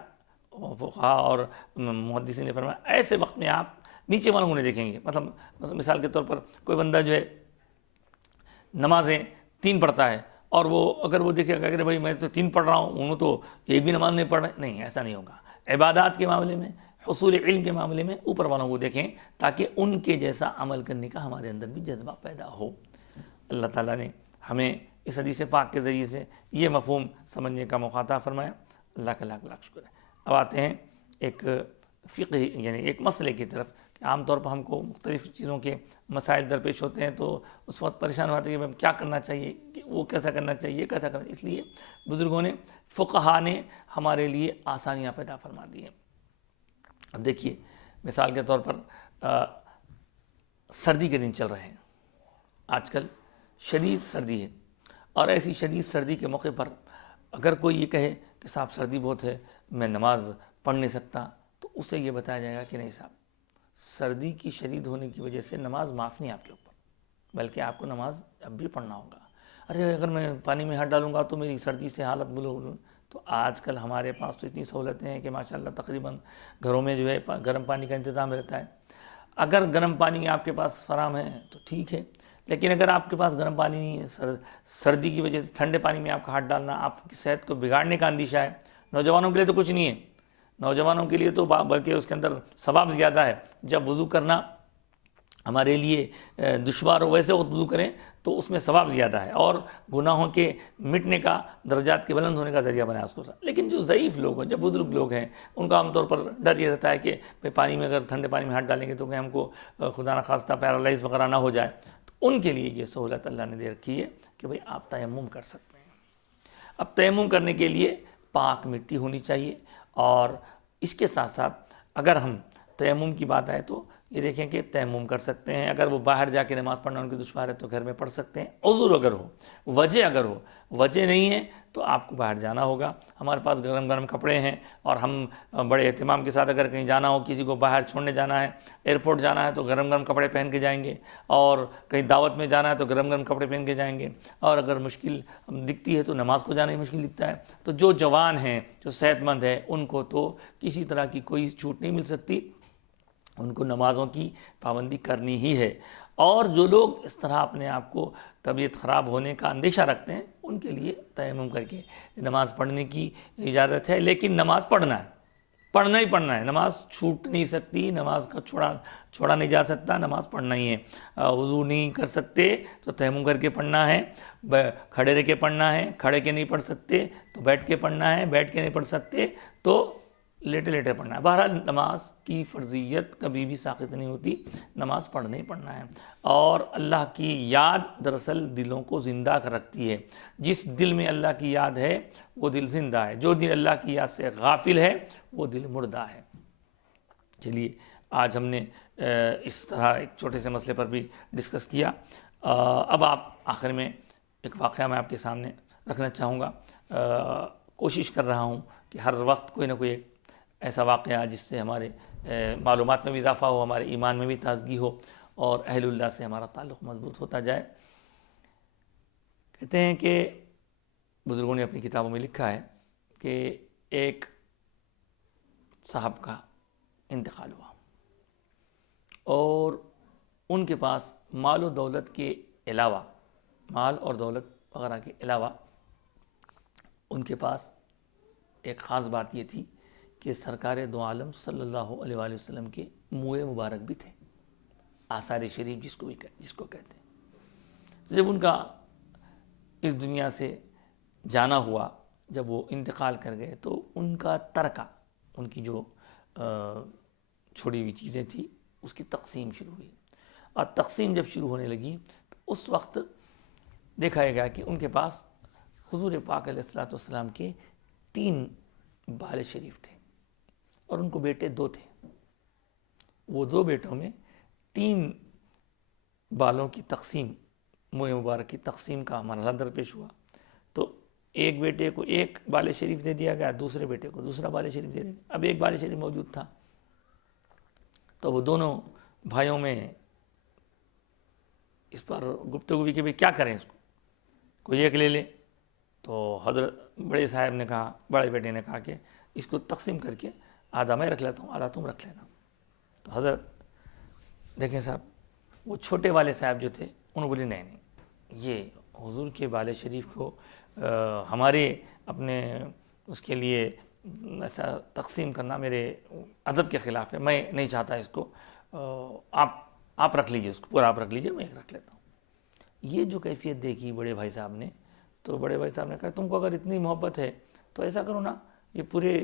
فقہاء اور محدثین نے فرمایا، ایسے وقت میں آپ نیچے والوں کو نہیں دیکھیں گے. مطلب مثال کے طور پر کوئی بندہ جو ہے نمازیں 3 پڑھتا ہے اور وہ اگر وہ دیکھے گا کہ بھائی میں تو 3 پڑھ رہا ہوں، انہوں تو ایک بھی نماز نہیں پڑھ رہے، نہیں، ایسا نہیں ہوگا. عبادات کے معاملے میں، حصول علم کے معاملے میں اوپر والوں کو دیکھیں تاکہ ان کے جیسا عمل کرنے کا ہمارے اندر بھی جذبہ پیدا ہو. اللہ تعالیٰ نے ہمیں اس حدیث پاک کے ذریعے سے یہ مفہوم سمجھنے کا موقع عطا فرمایا. اللہ کا لاکھ لاکھ شکر ہے. اب آتے ہیں ایک فقہی یعنی ایک مسئلے کی طرف کہ عام طور پر ہم کو مختلف چیزوں کے مسائل درپیش ہوتے ہیں تو اس وقت پریشان ہوتے ہیں کہ کیا کرنا چاہیے، کہ وہ کیسا کرنا چاہیے، کیسا کرنا. اس لیے بزرگوں نے، فقہا نے ہمارے لیے آسانیاں پیدا فرما دی ہیں. اب دیکھیے مثال کے طور پر سردی کے دن چل رہے ہیں، آج کل شدید سردی ہے، اور ایسی شدید سردی کے موقع پر اگر کوئی یہ کہے کہ صاحب سردی بہت ہے میں نماز پڑھ نہیں سکتا، تو اسے یہ بتایا جائے گا کہ نہیں صاحب، سردی کی شدید ہونے کی وجہ سے نماز معاف نہیں آپ کے اوپر، بلکہ آپ کو نماز اب بھی پڑھنا ہوگا. ارے اگر میں پانی میں ہاتھ ڈالوں گا تو میری سردی سے حالت بلو. تو آج کل ہمارے پاس تو اتنی سہولتیں ہیں کہ ماشاءاللہ تقریباً گھروں میں جو ہے گرم پانی کا انتظام رہتا ہے. اگر گرم پانی آپ کے پاس فراہم ہے تو ٹھیک ہے، لیکن اگر آپ کے پاس گرم پانی نہیں ہے، سردی کی وجہ سے ٹھنڈے پانی میں آپ کا ہاتھ ڈالنا آپ کی صحت کو بگاڑنے کا اندیشہ ہے. نوجوانوں کے لیے تو کچھ نہیں ہے، نوجوانوں کے لیے تو بلکہ اس کے اندر ثواب زیادہ ہے. جب وضو کرنا ہمارے لیے دشوار ہو ویسے وقت وضو کریں تو اس میں ثواب زیادہ ہے اور گناہوں کے مٹنے کا، درجات کے بلند ہونے کا ذریعہ بنا ہے اس کو. لیکن جو ضعیف لوگ ہیں، جو بزرگ لوگ ہیں، ان کا عام طور پر ڈر یہ رہتا ہے کہ پانی میں اگر ٹھنڈے پانی میں ہاتھ ڈالیں گے تو کہ ہم کو خدا نخواستہ پیرالائز وغیرہ نہ ہو جائے. تو ان کے لیے یہ سہولت اللہ نے دے رکھی ہے کہ بھئی آپ تیمم کر سکتے ہیں. اب تیمم کرنے کے لیے پاک مٹی ہونی چاہیے، اور اس کے ساتھ ساتھ اگر ہم تیمم کی بات آئے تو یہ دیکھیں کہ تیمم کر سکتے ہیں. اگر وہ باہر جا کے نماز پڑھنا ان کی دشوار ہے تو گھر میں پڑھ سکتے ہیں. عذر اگر ہو، وجہ اگر ہو، وجہ نہیں ہے تو آپ کو باہر جانا ہوگا. ہمارے پاس گرم گرم کپڑے ہیں اور ہم بڑے اہتمام کے ساتھ اگر کہیں جانا ہو، کسی کو باہر چھوڑنے جانا ہے، ایئرپورٹ جانا ہے تو گرم گرم کپڑے پہن کے جائیں گے، اور کہیں دعوت میں جانا ہے تو گرم گرم کپڑے پہن کے جائیں گے. اور اگر مشکل دکھتی ہے تو نماز کو جانا ہی مشکل دکھتا ہے. تو جو جوان ہیں، جو صحت مند ہے، ان کو تو کسی طرح کی کوئی چھوٹ نہیں مل سکتی، ان کو نمازوں کی پابندی کرنی ہی ہے. اور جو لوگ اس طرح اپنے آپ کو طبیعت خراب ہونے کا اندیشہ رکھتے ہیں ان کے لیے تیمم کر کے نماز پڑھنے کی اجازت ہے، لیکن نماز پڑھنا ہے، پڑھنا ہی پڑھنا ہے، نماز چھوٹ نہیں سکتی، نماز کا چھوڑا نہیں جا سکتا، نماز پڑھنا ہی ہے۔ وضو نہیں کر سکتے تو تیمم کر کے پڑھنا ہے، کھڑے رہ کے پڑھنا ہے، کھڑے کے نہیں پڑھ سکتے تو بیٹھ کے پڑھنا ہے، بیٹھ کے نہیں پڑھ سکتے تو لیٹے لیٹے پڑھنا ہے۔ بہرحال نماز کی فرضیت کبھی بھی ساقط نہیں ہوتی، نماز پڑھنا ہی پڑھنا ہے۔ اور اللہ کی یاد دراصل دلوں کو زندہ کر رکھتی ہے، جس دل میں اللہ کی یاد ہے وہ دل زندہ ہے، جو دل اللہ کی یاد سے غافل ہے وہ دل مردہ ہے۔ چلیے آج ہم نے اس طرح ایک چھوٹے سے مسئلے پر بھی ڈسکس کیا۔ اب آپ آخر میں ایک واقعہ میں آپ کے سامنے رکھنا چاہوں گا۔ کوشش کر رہا ہوں کہ ہر وقت کوئی نہ کوئی ایک ایسا واقعہ جس سے ہمارے معلومات میں بھی اضافہ ہو، ہمارے ایمان میں بھی تازگی ہو اور اہل اللہ سے ہمارا تعلق مضبوط ہوتا جائے۔ کہتے ہیں کہ بزرگوں نے اپنی کتابوں میں لکھا ہے کہ ایک صاحب کا انتقال ہوا اور ان کے پاس مال و دولت کے علاوہ، مال اور دولت وغیرہ کے علاوہ ان کے پاس ایک خاص بات یہ تھی کہ سرکار دو عالم صلی اللہ علیہ وآلہ وسلم کے منہ مبارک بھی تھے، آثار شریف جس کو کہتے ہیں۔ جب ان کا اس دنیا سے جانا ہوا، جب وہ انتقال کر گئے تو ان کا ترکہ، ان کی جو چھوڑی ہوئی چیزیں تھیں اس کی تقسیم شروع ہوئی، اور تقسیم جب شروع ہونے لگی تو اس وقت دیکھا گیا کہ ان کے پاس حضور پاک علیہ الصلوۃ والسلام کے 3 بال شریف تھے اور ان کو بیٹے 2 تھے۔ وہ 2 بیٹوں میں 3 بالوں کی تقسیم، منہ مبارک کی تقسیم کا مرحلہ درپیش ہوا، تو ایک بیٹے کو 1 بال شریف دے دیا گیا، دوسرے بیٹے کو دوسرا بال شریف دے دیا گیا۔ اب 1 بال شریف موجود تھا تو وہ دونوں بھائیوں میں اس پر گفتگو بھی کہ بھئی کیا کریں، اس کو کوئی ایک لے لے۔ تو حضرت بڑے صاحب نے کہا، بڑے بیٹے نے کہا کہ اس کو تقسیم کر کے آدھا میں رکھ لیتا ہوں، آدھا تم رکھ لینا۔ تو حضرت دیکھیں صاحب، وہ چھوٹے والے صاحب جو تھے انہوں نے بولی نہیں یہ حضور کے بال شریف کو ہمارے اپنے اس کے لیے ایسا تقسیم کرنا میرے ادب کے خلاف ہے، میں نہیں چاہتا اس کو، آپ رکھ لیجئے، اس کو پورا آپ رکھ لیجئے، میں ایک رکھ لیتا ہوں۔ یہ جو کیفیت دیکھی بڑے بھائی صاحب نے، تو بڑے بھائی صاحب نے کہا تم کو اگر اتنی محبت ہے تو ایسا کرو نا، یہ پورے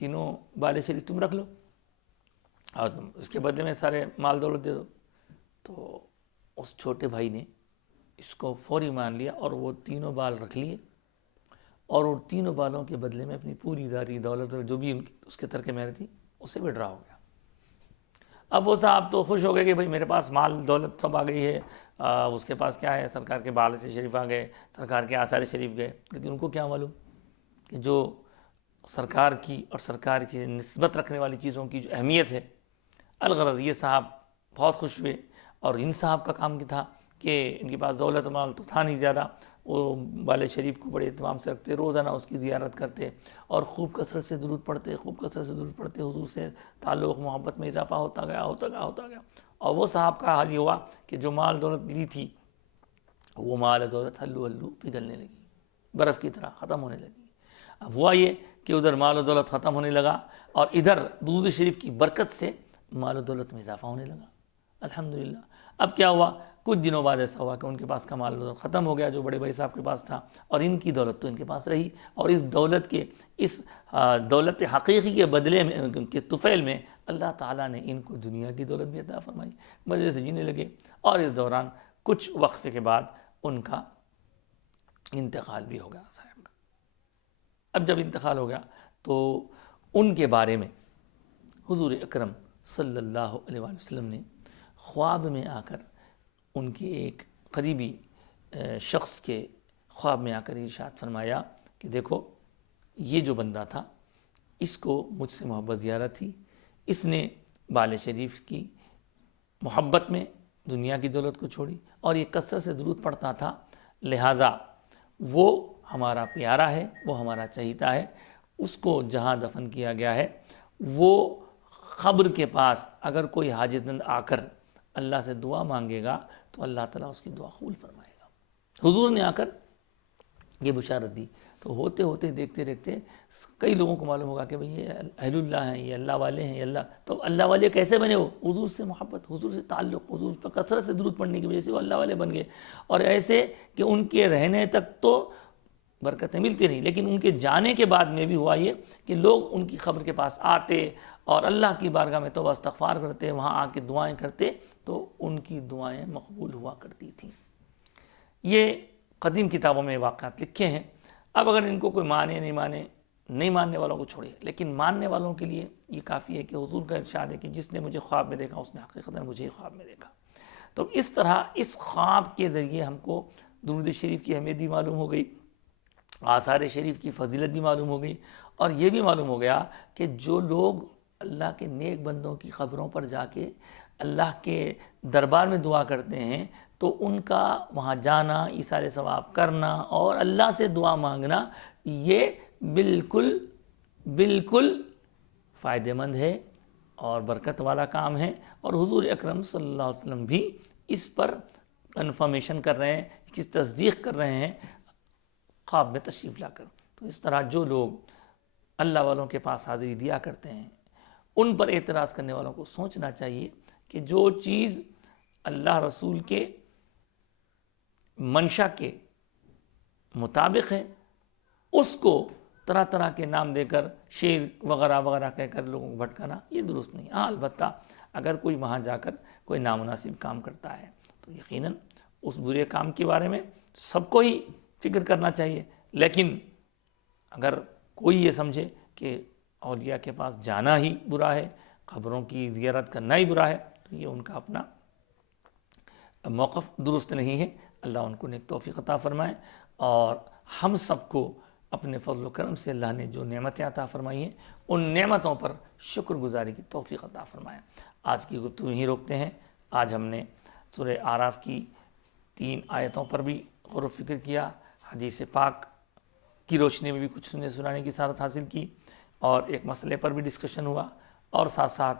3 بال شریف تم رکھ لو اور اس کے بدلے میں سارے مال دولت دے دو۔ تو اس چھوٹے بھائی نے اس کو فوری مان لیا اور وہ 3 بال رکھ لیے، اور وہ 3 بالوں کے بدلے میں اپنی پوری ذاتی دولت جو بھی اس کے ترک محنت تھی اس سے وڈرا ہو گیا۔ اب وہ صاحب تو خوش ہو گئے کہ بھئی میرے پاس مال دولت سب آ گئی ہے، اس کے پاس کیا ہے، سرکار کے بال شریف آ گئے، سرکار کے آثار شریف گئے، لیکن ان کو کیا معلوم کہ جو سرکار کی اور سرکار کی نسبت رکھنے والی چیزوں کی جو اہمیت ہے۔ الغرض یہ صاحب بہت خوش ہوئے، اور ان صاحب کا کام کیا تھا کہ ان کے پاس دولت مال تو تھا نہیں زیادہ، وہ بال شریف کو بڑے اہتمام سے رکھتے، روزانہ اس کی زیارت کرتے اور خوب کثرت سے درود پڑھتے، حضور سے تعلق محبت میں اضافہ ہوتا گیا۔ اور وہ صاحب کا حال یہ ہوا کہ جو مال دولت ملی تھی وہ مال دولت ہلو ہلو پگھلنے لگی، برف کی طرح ختم ہونے لگی۔ اب ہوا یہ کہ ادھر مال و دولت ختم ہونے لگا اور ادھر درود شریف کی برکت سے مال و دولت میں اضافہ ہونے لگا، الحمدللہ۔ اب کیا ہوا، کچھ دنوں بعد ایسا ہوا کہ ان کے پاس کا مال و دولت ختم ہو گیا جو بڑے بھائی صاحب کے پاس تھا، اور ان کی دولت تو ان کے پاس رہی، اور اس دولت حقیقی کے بدلے میں، کے طفیل میں اللہ تعالیٰ نے ان کو دنیا کی دولت بھی عطا فرمائی، مزے سے جینے لگے۔ اور اس دوران کچھ وقفے کے بعد ان کا انتقال بھی ہو گیا صاحب کا۔ اب جب انتقال ہو گیا تو ان کے بارے میں حضور اکرم صلی اللہ علیہ وآلہ وسلم نے خواب میں آ کر ان کے ایک قریبی شخص کے خواب میں آ کر ارشاد فرمایا کہ دیکھو یہ جو بندہ تھا اس کو مجھ سے محبت زیادہ تھی، اس نے بال شریف کی محبت میں دنیا کی دولت کو چھوڑی اور یہ کثرت سے درود پڑھتا تھا، لہٰذا وہ ہمارا پیارا ہے، وہ ہمارا چہیتا ہے۔ اس کو جہاں دفن کیا گیا ہے وہ قبر کے پاس اگر کوئی حاجت مند آ کر اللہ سے دعا مانگے گا تو اللہ تعالیٰ اس کی دعا قبول فرمائے گا۔ حضور نے آ کر یہ بشارت دی. تو ہوتے ہوتے دیکھتے دیکھتے کئی لوگوں کو معلوم ہوگا کہ بھئی یہ اہل اللہ ہیں، یہ اللہ والے ہیں، یہ اللہ. تو اللہ والے کیسے بنے؟ وہ حضور سے محبت، حضور سے تعلق، حضور پر کثرت سے درود پڑھنے کی وجہ سے وہ اللہ والے بن گئے. اور ایسے کہ ان کے رہنے تک تو برکتیں ملتی رہیں، لیکن ان کے جانے کے بعد میں بھی ہوا یہ کہ لوگ ان کی قبر کے پاس آتے اور اللہ کی بارگاہ میں توبہ استغفار کرتے، وہاں آ کے دعائیں کرتے، تو ان کی دعائیں مقبول ہوا کرتی تھیں. یہ قدیم کتابوں میں واقعات لکھے ہیں. اب اگر ان کو کوئی مانے نہیں ماننے والوں کو چھوڑے، لیکن ماننے والوں کے لیے یہ کافی ہے کہ حضور کا ارشاد ہے کہ جس نے مجھے خواب میں دیکھا اس نے حقیقت مجھے خواب میں دیکھا. تو اس طرح اس خواب کے ذریعے ہم کو درود شریف کی اہمیت بھی معلوم ہو گئی، آثار شریف کی فضیلت بھی معلوم ہو گئی، اور یہ بھی معلوم ہو گیا کہ جو لوگ اللہ کے نیک بندوں کی قبروں پر جا کے اللہ کے دربار میں دعا کرتے ہیں تو ان کا وہاں جانا، ایثار ثواب کرنا اور اللہ سے دعا مانگنا یہ بالکل فائدہ مند ہے اور برکت والا کام ہے. اور حضور اکرم صلی اللہ علیہ وسلم بھی اس پر کنفرمیشن کر رہے ہیں، اس کی تصدیق کر رہے ہیں خواب میں تشریف لا کر. تو اس طرح جو لوگ اللہ والوں کے پاس حاضری دیا کرتے ہیں ان پر اعتراض کرنے والوں کو سوچنا چاہیے کہ جو چیز اللہ رسول کے منشا کے مطابق ہے اس کو طرح طرح کے نام دے کر شیر وغیرہ وغیرہ کہہ کر لوگوں کو بھٹکانا یہ درست نہیں. ہاں البتہ اگر کوئی وہاں جا کر کوئی نامناسب کام کرتا ہے تو یقیناً اس برے کام کے بارے میں سب کو ہی فکر کرنا چاہیے، لیکن اگر کوئی یہ سمجھے کہ اولیاء کے پاس جانا ہی برا ہے، قبروں کی زیارت کرنا ہی برا ہے، تو یہ ان کا اپنا موقف درست نہیں ہے. اللہ ان کو نیک توفیق عطا فرمائے، اور ہم سب کو اپنے فضل و کرم سے اللہ نے جو نعمتیں عطا فرمائی ہیں ان نعمتوں پر شکر گزاری کی توفیق عطا فرمائے. آج کی گفتگو یہیں روکتے ہیں. آج ہم نے سورہ اعراف کی 3 آیتوں پر بھی غور و فکر کیا، حدیث پاک کی روشنی میں بھی کچھ سننے سنانے کی سعادت حاصل کی، اور ایک مسئلے پر بھی ڈسکشن ہوا، اور ساتھ ساتھ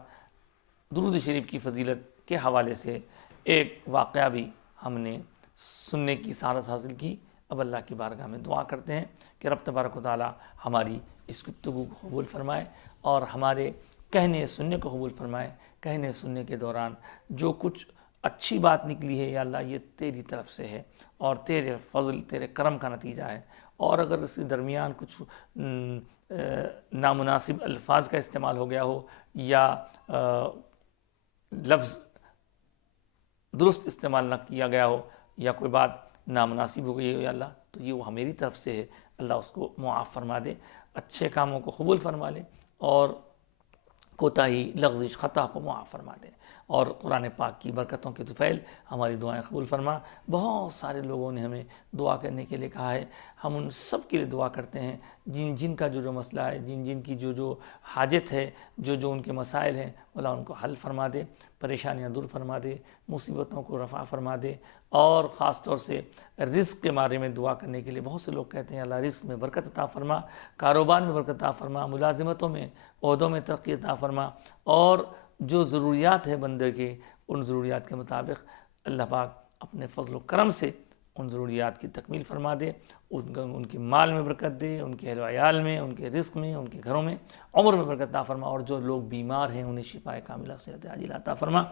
درود شریف کی فضیلت کے حوالے سے ایک واقعہ بھی ہم نے سننے کی سعادت حاصل کی. اب اللہ کی بارگاہ میں دعا کرتے ہیں کہ رب تبارک و تعالی ہماری اس گفتگو کو قبول فرمائے اور ہمارے کہنے سننے کو قبول فرمائے. کہنے سننے کے دوران جو کچھ اچھی بات نکلی ہے یا اللہ یہ تیری طرف سے ہے اور تیرے فضل تیرے کرم کا نتیجہ ہے، اور اگر اس کے درمیان کچھ نامناسب الفاظ کا استعمال ہو گیا ہو یا لفظ درست استعمال نہ کیا گیا ہو یا کوئی بات نامناسب ہو گئی ہو یا اللہ، تو یہ وہ میری طرف سے ہے. اللہ اس کو معاف فرما دے، اچھے کاموں کو قبول فرما لے اور کوتاہی لغزش خطا کو معاف فرما دے، اور قرآن پاک کی برکتوں کے طفیل ہماری دعائیں قبول فرما. بہت سارے لوگوں نے ہمیں دعا کرنے کے لیے کہا ہے، ہم ان سب کے لیے دعا کرتے ہیں جن کا جو مسئلہ ہے، جن کی جو حاجت ہے، جو ان کے مسائل ہیں، اللہ ان کو حل فرما دے، پریشانیاں دور فرما دے، مصیبتوں کو رفع فرما دے. اور خاص طور سے رزق کے بارے میں دعا کرنے کے لیے بہت سے لوگ کہتے ہیں اللہ رزق میں برکت عطا فرما، کاروبار میں برکت عطا فرما، ملازمتوں میں عہدوں میں ترقی عطا فرما، اور جو ضروریات ہے بندے کے ان ضروریات کے مطابق اللہ پاک اپنے فضل و کرم سے ان ضروریات کی تکمیل فرما دے، ان کے مال میں برکت دے، ان کے اہل و عیال میں، ان کے رزق میں، ان کے گھروں میں، عمر میں برکت عطا فرما، اور جو لوگ بیمار ہیں انہیں شفاء کاملہ صحت عاجلہ عطا فرما.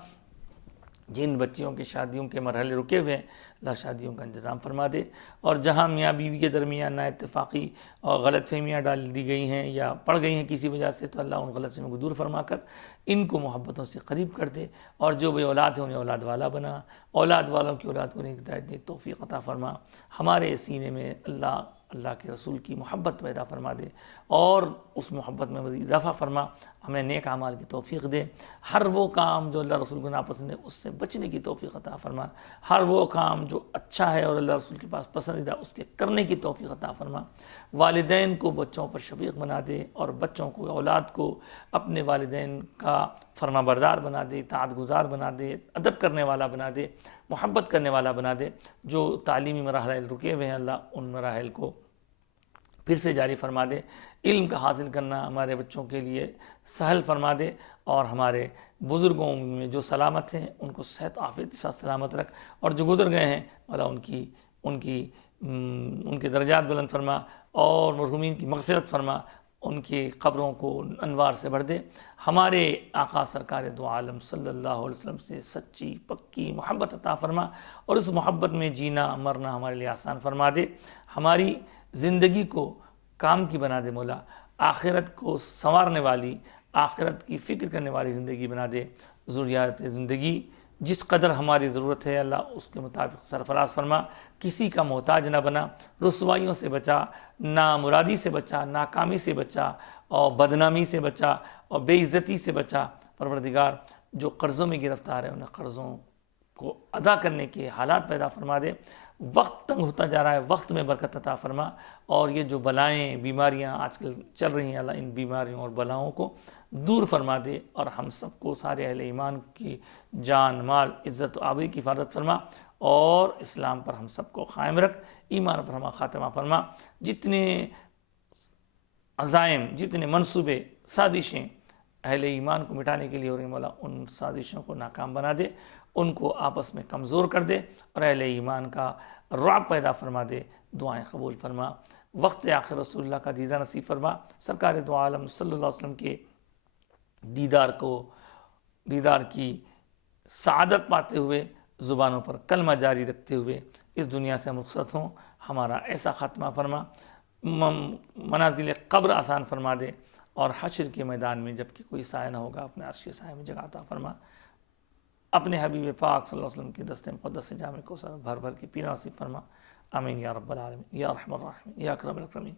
جن بچیوں کی شادیوں کے مرحلے رکے ہوئے ہیں اللہ شادیوں کا انتظام فرما دے، اور جہاں میاں بیوی کے درمیان نا اتفاقی اور غلط فہمیاں ڈال دی گئی ہیں یا پڑ گئی ہیں کسی وجہ سے، تو اللہ ان غلط فہمیوں کو دور فرما کر ان کو محبتوں سے قریب کر دے، اور جو بے اولاد ہیں انہیں اولاد والا بنا، اولاد والوں کی اولاد کو انہیں ہدایت دے، توفیق عطا فرما. ہمارے سینے میں اللہ کے رسول کی محبت پیدا فرما دے اور اس محبت میں مزید اضافہ فرما، ہمیں نیک اعمال کی توفیق دے. ہر وہ کام جو اللہ رسول کو ناپسند ہے اس سے بچنے کی توفیق عطا فرما، ہر وہ کام جو اچھا ہے اور اللہ رسول کے پاس پسندیدہ اس کے کرنے کی توفیق عطا فرما. والدین کو بچوں پر شفیق بنا دے اور بچوں کو اولاد کو اپنے والدین کا فرما بردار بنا دے، اطاعت گزار بنا دے، ادب کرنے والا بنا دے، محبت کرنے والا بنا دے. جو تعلیمی مراحل رکے ہوئے ہیں اللہ ان مراحل کو پھر سے جاری فرما دے. علم کا حاصل کرنا ہمارے بچوں کے لیے سہل فرما دے، اور ہمارے بزرگوں میں جو سلامت ہیں ان کو صحت عافیت کے ساتھ سلامت رکھ، اور جو گزر گئے ہیں اللہ ان کی ان کے درجات بلند فرما اور مرحومین کی مغفرت فرما، ان کی قبروں کو انوار سے بھر دے، ہمارے آقا سرکار دو عالم صلی اللہ علیہ وسلم سے سچی پکی محبت عطا فرما، اور اس محبت میں جینا مرنا ہمارے لیے آسان فرما دے، ہماری زندگی کو کام کی بنا دے مولا، آخرت کو سنوارنے والی، آخرت کی فکر کرنے والی زندگی بنا دے، ضروریات زندگی جس قدر ہماری ضرورت ہے اللہ اس کے مطابق سرفراز فرما، کسی کا محتاج نہ بنا، رسوائیوں سے بچا، نامرادی سے بچا، ناکامی سے بچا، اور بدنامی سے بچا، اور بے عزتی سے بچا۔ پروردگار جو قرضوں میں گرفتار ہے انہیں قرضوں کو ادا کرنے کے حالات پیدا فرما دے، وقت تنگ ہوتا جا رہا ہے وقت میں برکت عطا فرما، اور یہ جو بلائیں بیماریاں آج کل چل رہی ہیں اللہ ان بیماریوں اور بلاؤں کو دور فرما دے، اور ہم سب کو سارے اہل ایمان کی جان مال عزت و آبرو کی حفاظت فرما، اور اسلام پر ہم سب کو قائم رکھ، ایمان پر ہمارا خاتمہ فرما، جتنے عزائم جتنے منصوبے سازشیں اہل ایمان کو مٹانے کے لیے ہو رہی مولا ان سازشوں کو ناکام بنا دے، ان کو آپس میں کمزور کر دے، اور اہل ایمان کا رعب پیدا فرما دے، دعائیں قبول فرما، وقت آخر رسول اللہ کا دیدار نصیب فرما، سرکار دو عالم صلی اللہ علیہ وسلم کے دیدار کی سعادت پاتے ہوئے زبانوں پر کلمہ جاری رکھتے ہوئے اس دنیا سے ہم رخصت ہوں، ہمارا ایسا خاتمہ فرما، منازل قبر آسان فرما دے، اور حشر کے میدان میں جب کہ کوئی سایہ نہ ہوگا اپنے عرش کے سائے میں جگہ عطا فرما، اپنے حبیب پاک صلی اللہ علیہ وسلم کے دست مقدس سے جام کوثر بھر بھر کے پینا نصیب فرما، آمین یا رب العالمین، یا ارحم الراحمین، یا اکرم الاکرمین،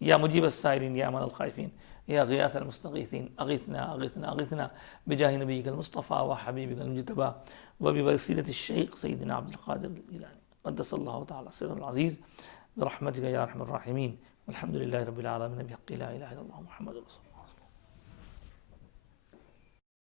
یا مجیب السائلین، یا امن الخائفین، یا غیاث المستغیثین، اغثنا اغثنا اغثنا بجاہ نبیک المصطفیٰ و حبیبک المجتبیٰ و بوسیلۃ الشیخ سیدنا عبد القادر الجیلانی قدس اللہ تعالی سر العزیز برحمتک یا ارحم الراحمین، والحمد للہ رب العالمین بحق لا الہ الا اللہ محمد رسول